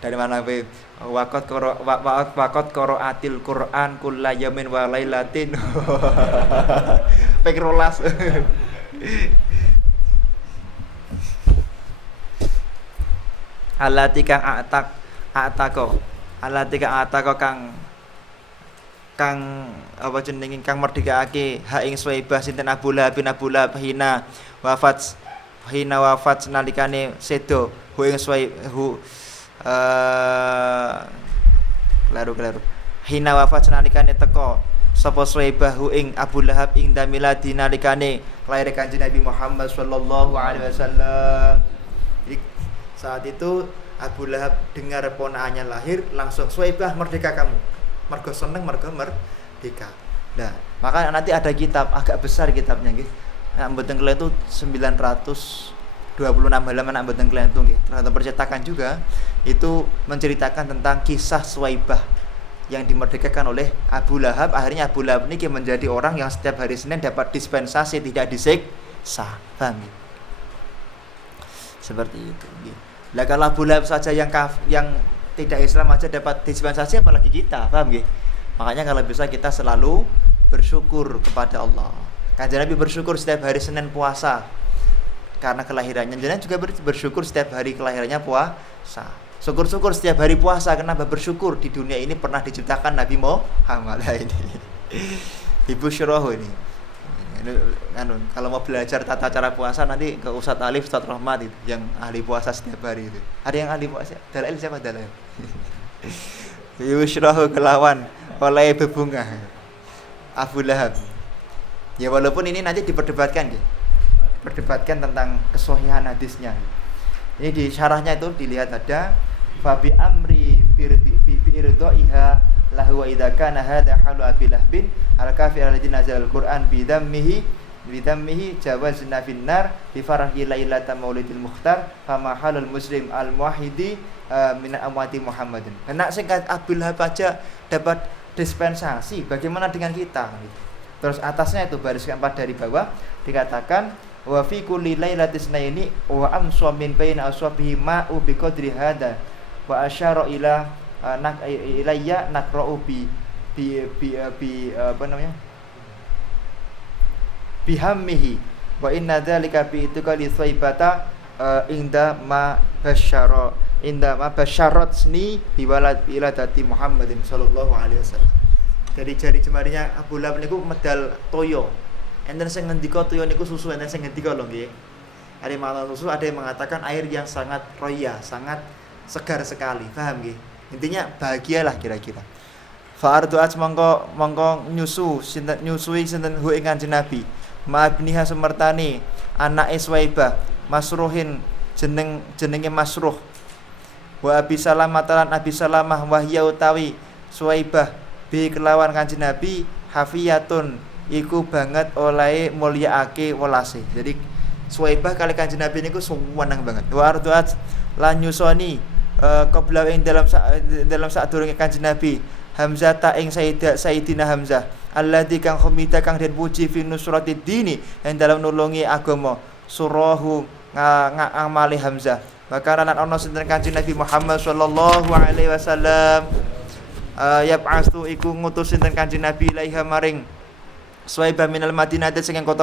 dari mana pe waqat qira'atil Qur'an kullayamin wa lailatin. Pek rolas. Alati kang atako kang apa jenenge kang merdekaake ha ing Suwaibah sinten Abu Lahab hina wafat nalikane sedo hu ing Suwaibah hina wafat nalikane teko sapa Suwaibah hu ing Abu Lahab ing damiladi nalikane lair Kanjeng Nabi Muhammad sallallahu alaihi wasallam. Saat itu Abu Lahab dengar ponakannya lahir, langsung Suwaibah merdeka kamu. Mergo seneng, mergo merdeka. Nah, maka nanti ada kitab agak besar kitabnya nggih. Nak mboten kelentu 926 halaman nak mboten kelentu nggih. Tergantung percetakan juga itu menceritakan tentang kisah Suwaibah yang dimerdekakan oleh Abu Lahab. Akhirnya Abu Lahab ini menjadi orang yang setiap hari Senin dapat dispensasi, tidak disiksa. Paham? Seperti itu. Lah kalau Abu Lahab saja yang tidak Islam aja dapat dispensasi, apalagi kita. Paham nggih? Makanya kalau bisa kita selalu bersyukur kepada Allah. Kanjeng Nabi bersyukur setiap hari Senin puasa karena kelahirannya. Jenengan juga bersyukur setiap hari kelahirannya puasa. Syukur-syukur setiap hari puasa. Kenapa bersyukur? Di dunia ini pernah diciptakan Nabi Muhammad ini. Ibu Syuroh ini. Kalau mau belajar tata cara puasa nanti ke Ustadz Alif, Ustadz Rahmat itu, yang ahli puasa setiap hari itu. Ada yang ahli puasa? Dalail siapa Dalail? Ibu Syuroh kelawan oleh bebunga Abu Lahab. Ya walaupun ini nanti diperdebatkan ya. Perdebatkan tentang kesohihan hadisnya. Ini di syarahnya itu dilihat ada fabi amri bi'irdaiha lahu wa idza kana hadha halu Abi Lahbin al-kafir alladhi nazala al-Qur'an bidammihi jawazna fin nar bi farahi lailata maulidil mukhtar fama halul muslim al-muwahhidi min amwati Muhammadin. Enak sing Abu Lahab aja dapat dispensasi, bagaimana dengan kita? Terus atasnya itu baris keempat dari bawah dikatakan wa fi kulli lailatis naini wa amsa min baina aswabihi ma'u bi qadri hada wa asyara ila ilayya naqra'u bi apa namanya bihammihi wa inna dzalika bi itqali thaibata inda ma basyaratni biwaladati Muhammadin sallallahu alaihi wasallam. Dari jari jemarinya Abu Lahab niku medal toyo. Enten sing ngendika toyo niku susu, enten sing ngendika lho nggih. Ada makna susu, ada yang mengatakan air yang sangat roya, sangat segar sekali. Paham nggih? Intinya bahagialah kira-kira. Fa ardu'at mongko nyusui sinten hu ing Kanjeng Nabi. Ma'abniha semertani anake Suwaibah, Masruhin jenenge Masruh. Wa Abi Salamah talan Abi Salamah wahya utawi Suwaibah bi kelawan Kanjeng Nabi hafiyatun iku banget oleh mulyaake welase. Jadi Suwaibah kali Kanjeng Nabi niku suweneng banget. Wa arduat lan nyusoni qabla ing dalam sadurunge Kanjeng Nabi Hamzah ta ing Sayyidina Hamzah alladzi kang khumita kang den puji fi nusratid dini ing dalam nulungi agama surahu ngamali Hamzah. Maka lan ana sinten Kanjeng Nabi Muhammad sallallahu alaihi wasallam yab'astu iku ngutus sinten Kanjeng Nabi ilaiha maring Suwaibah minal Madinah sing kota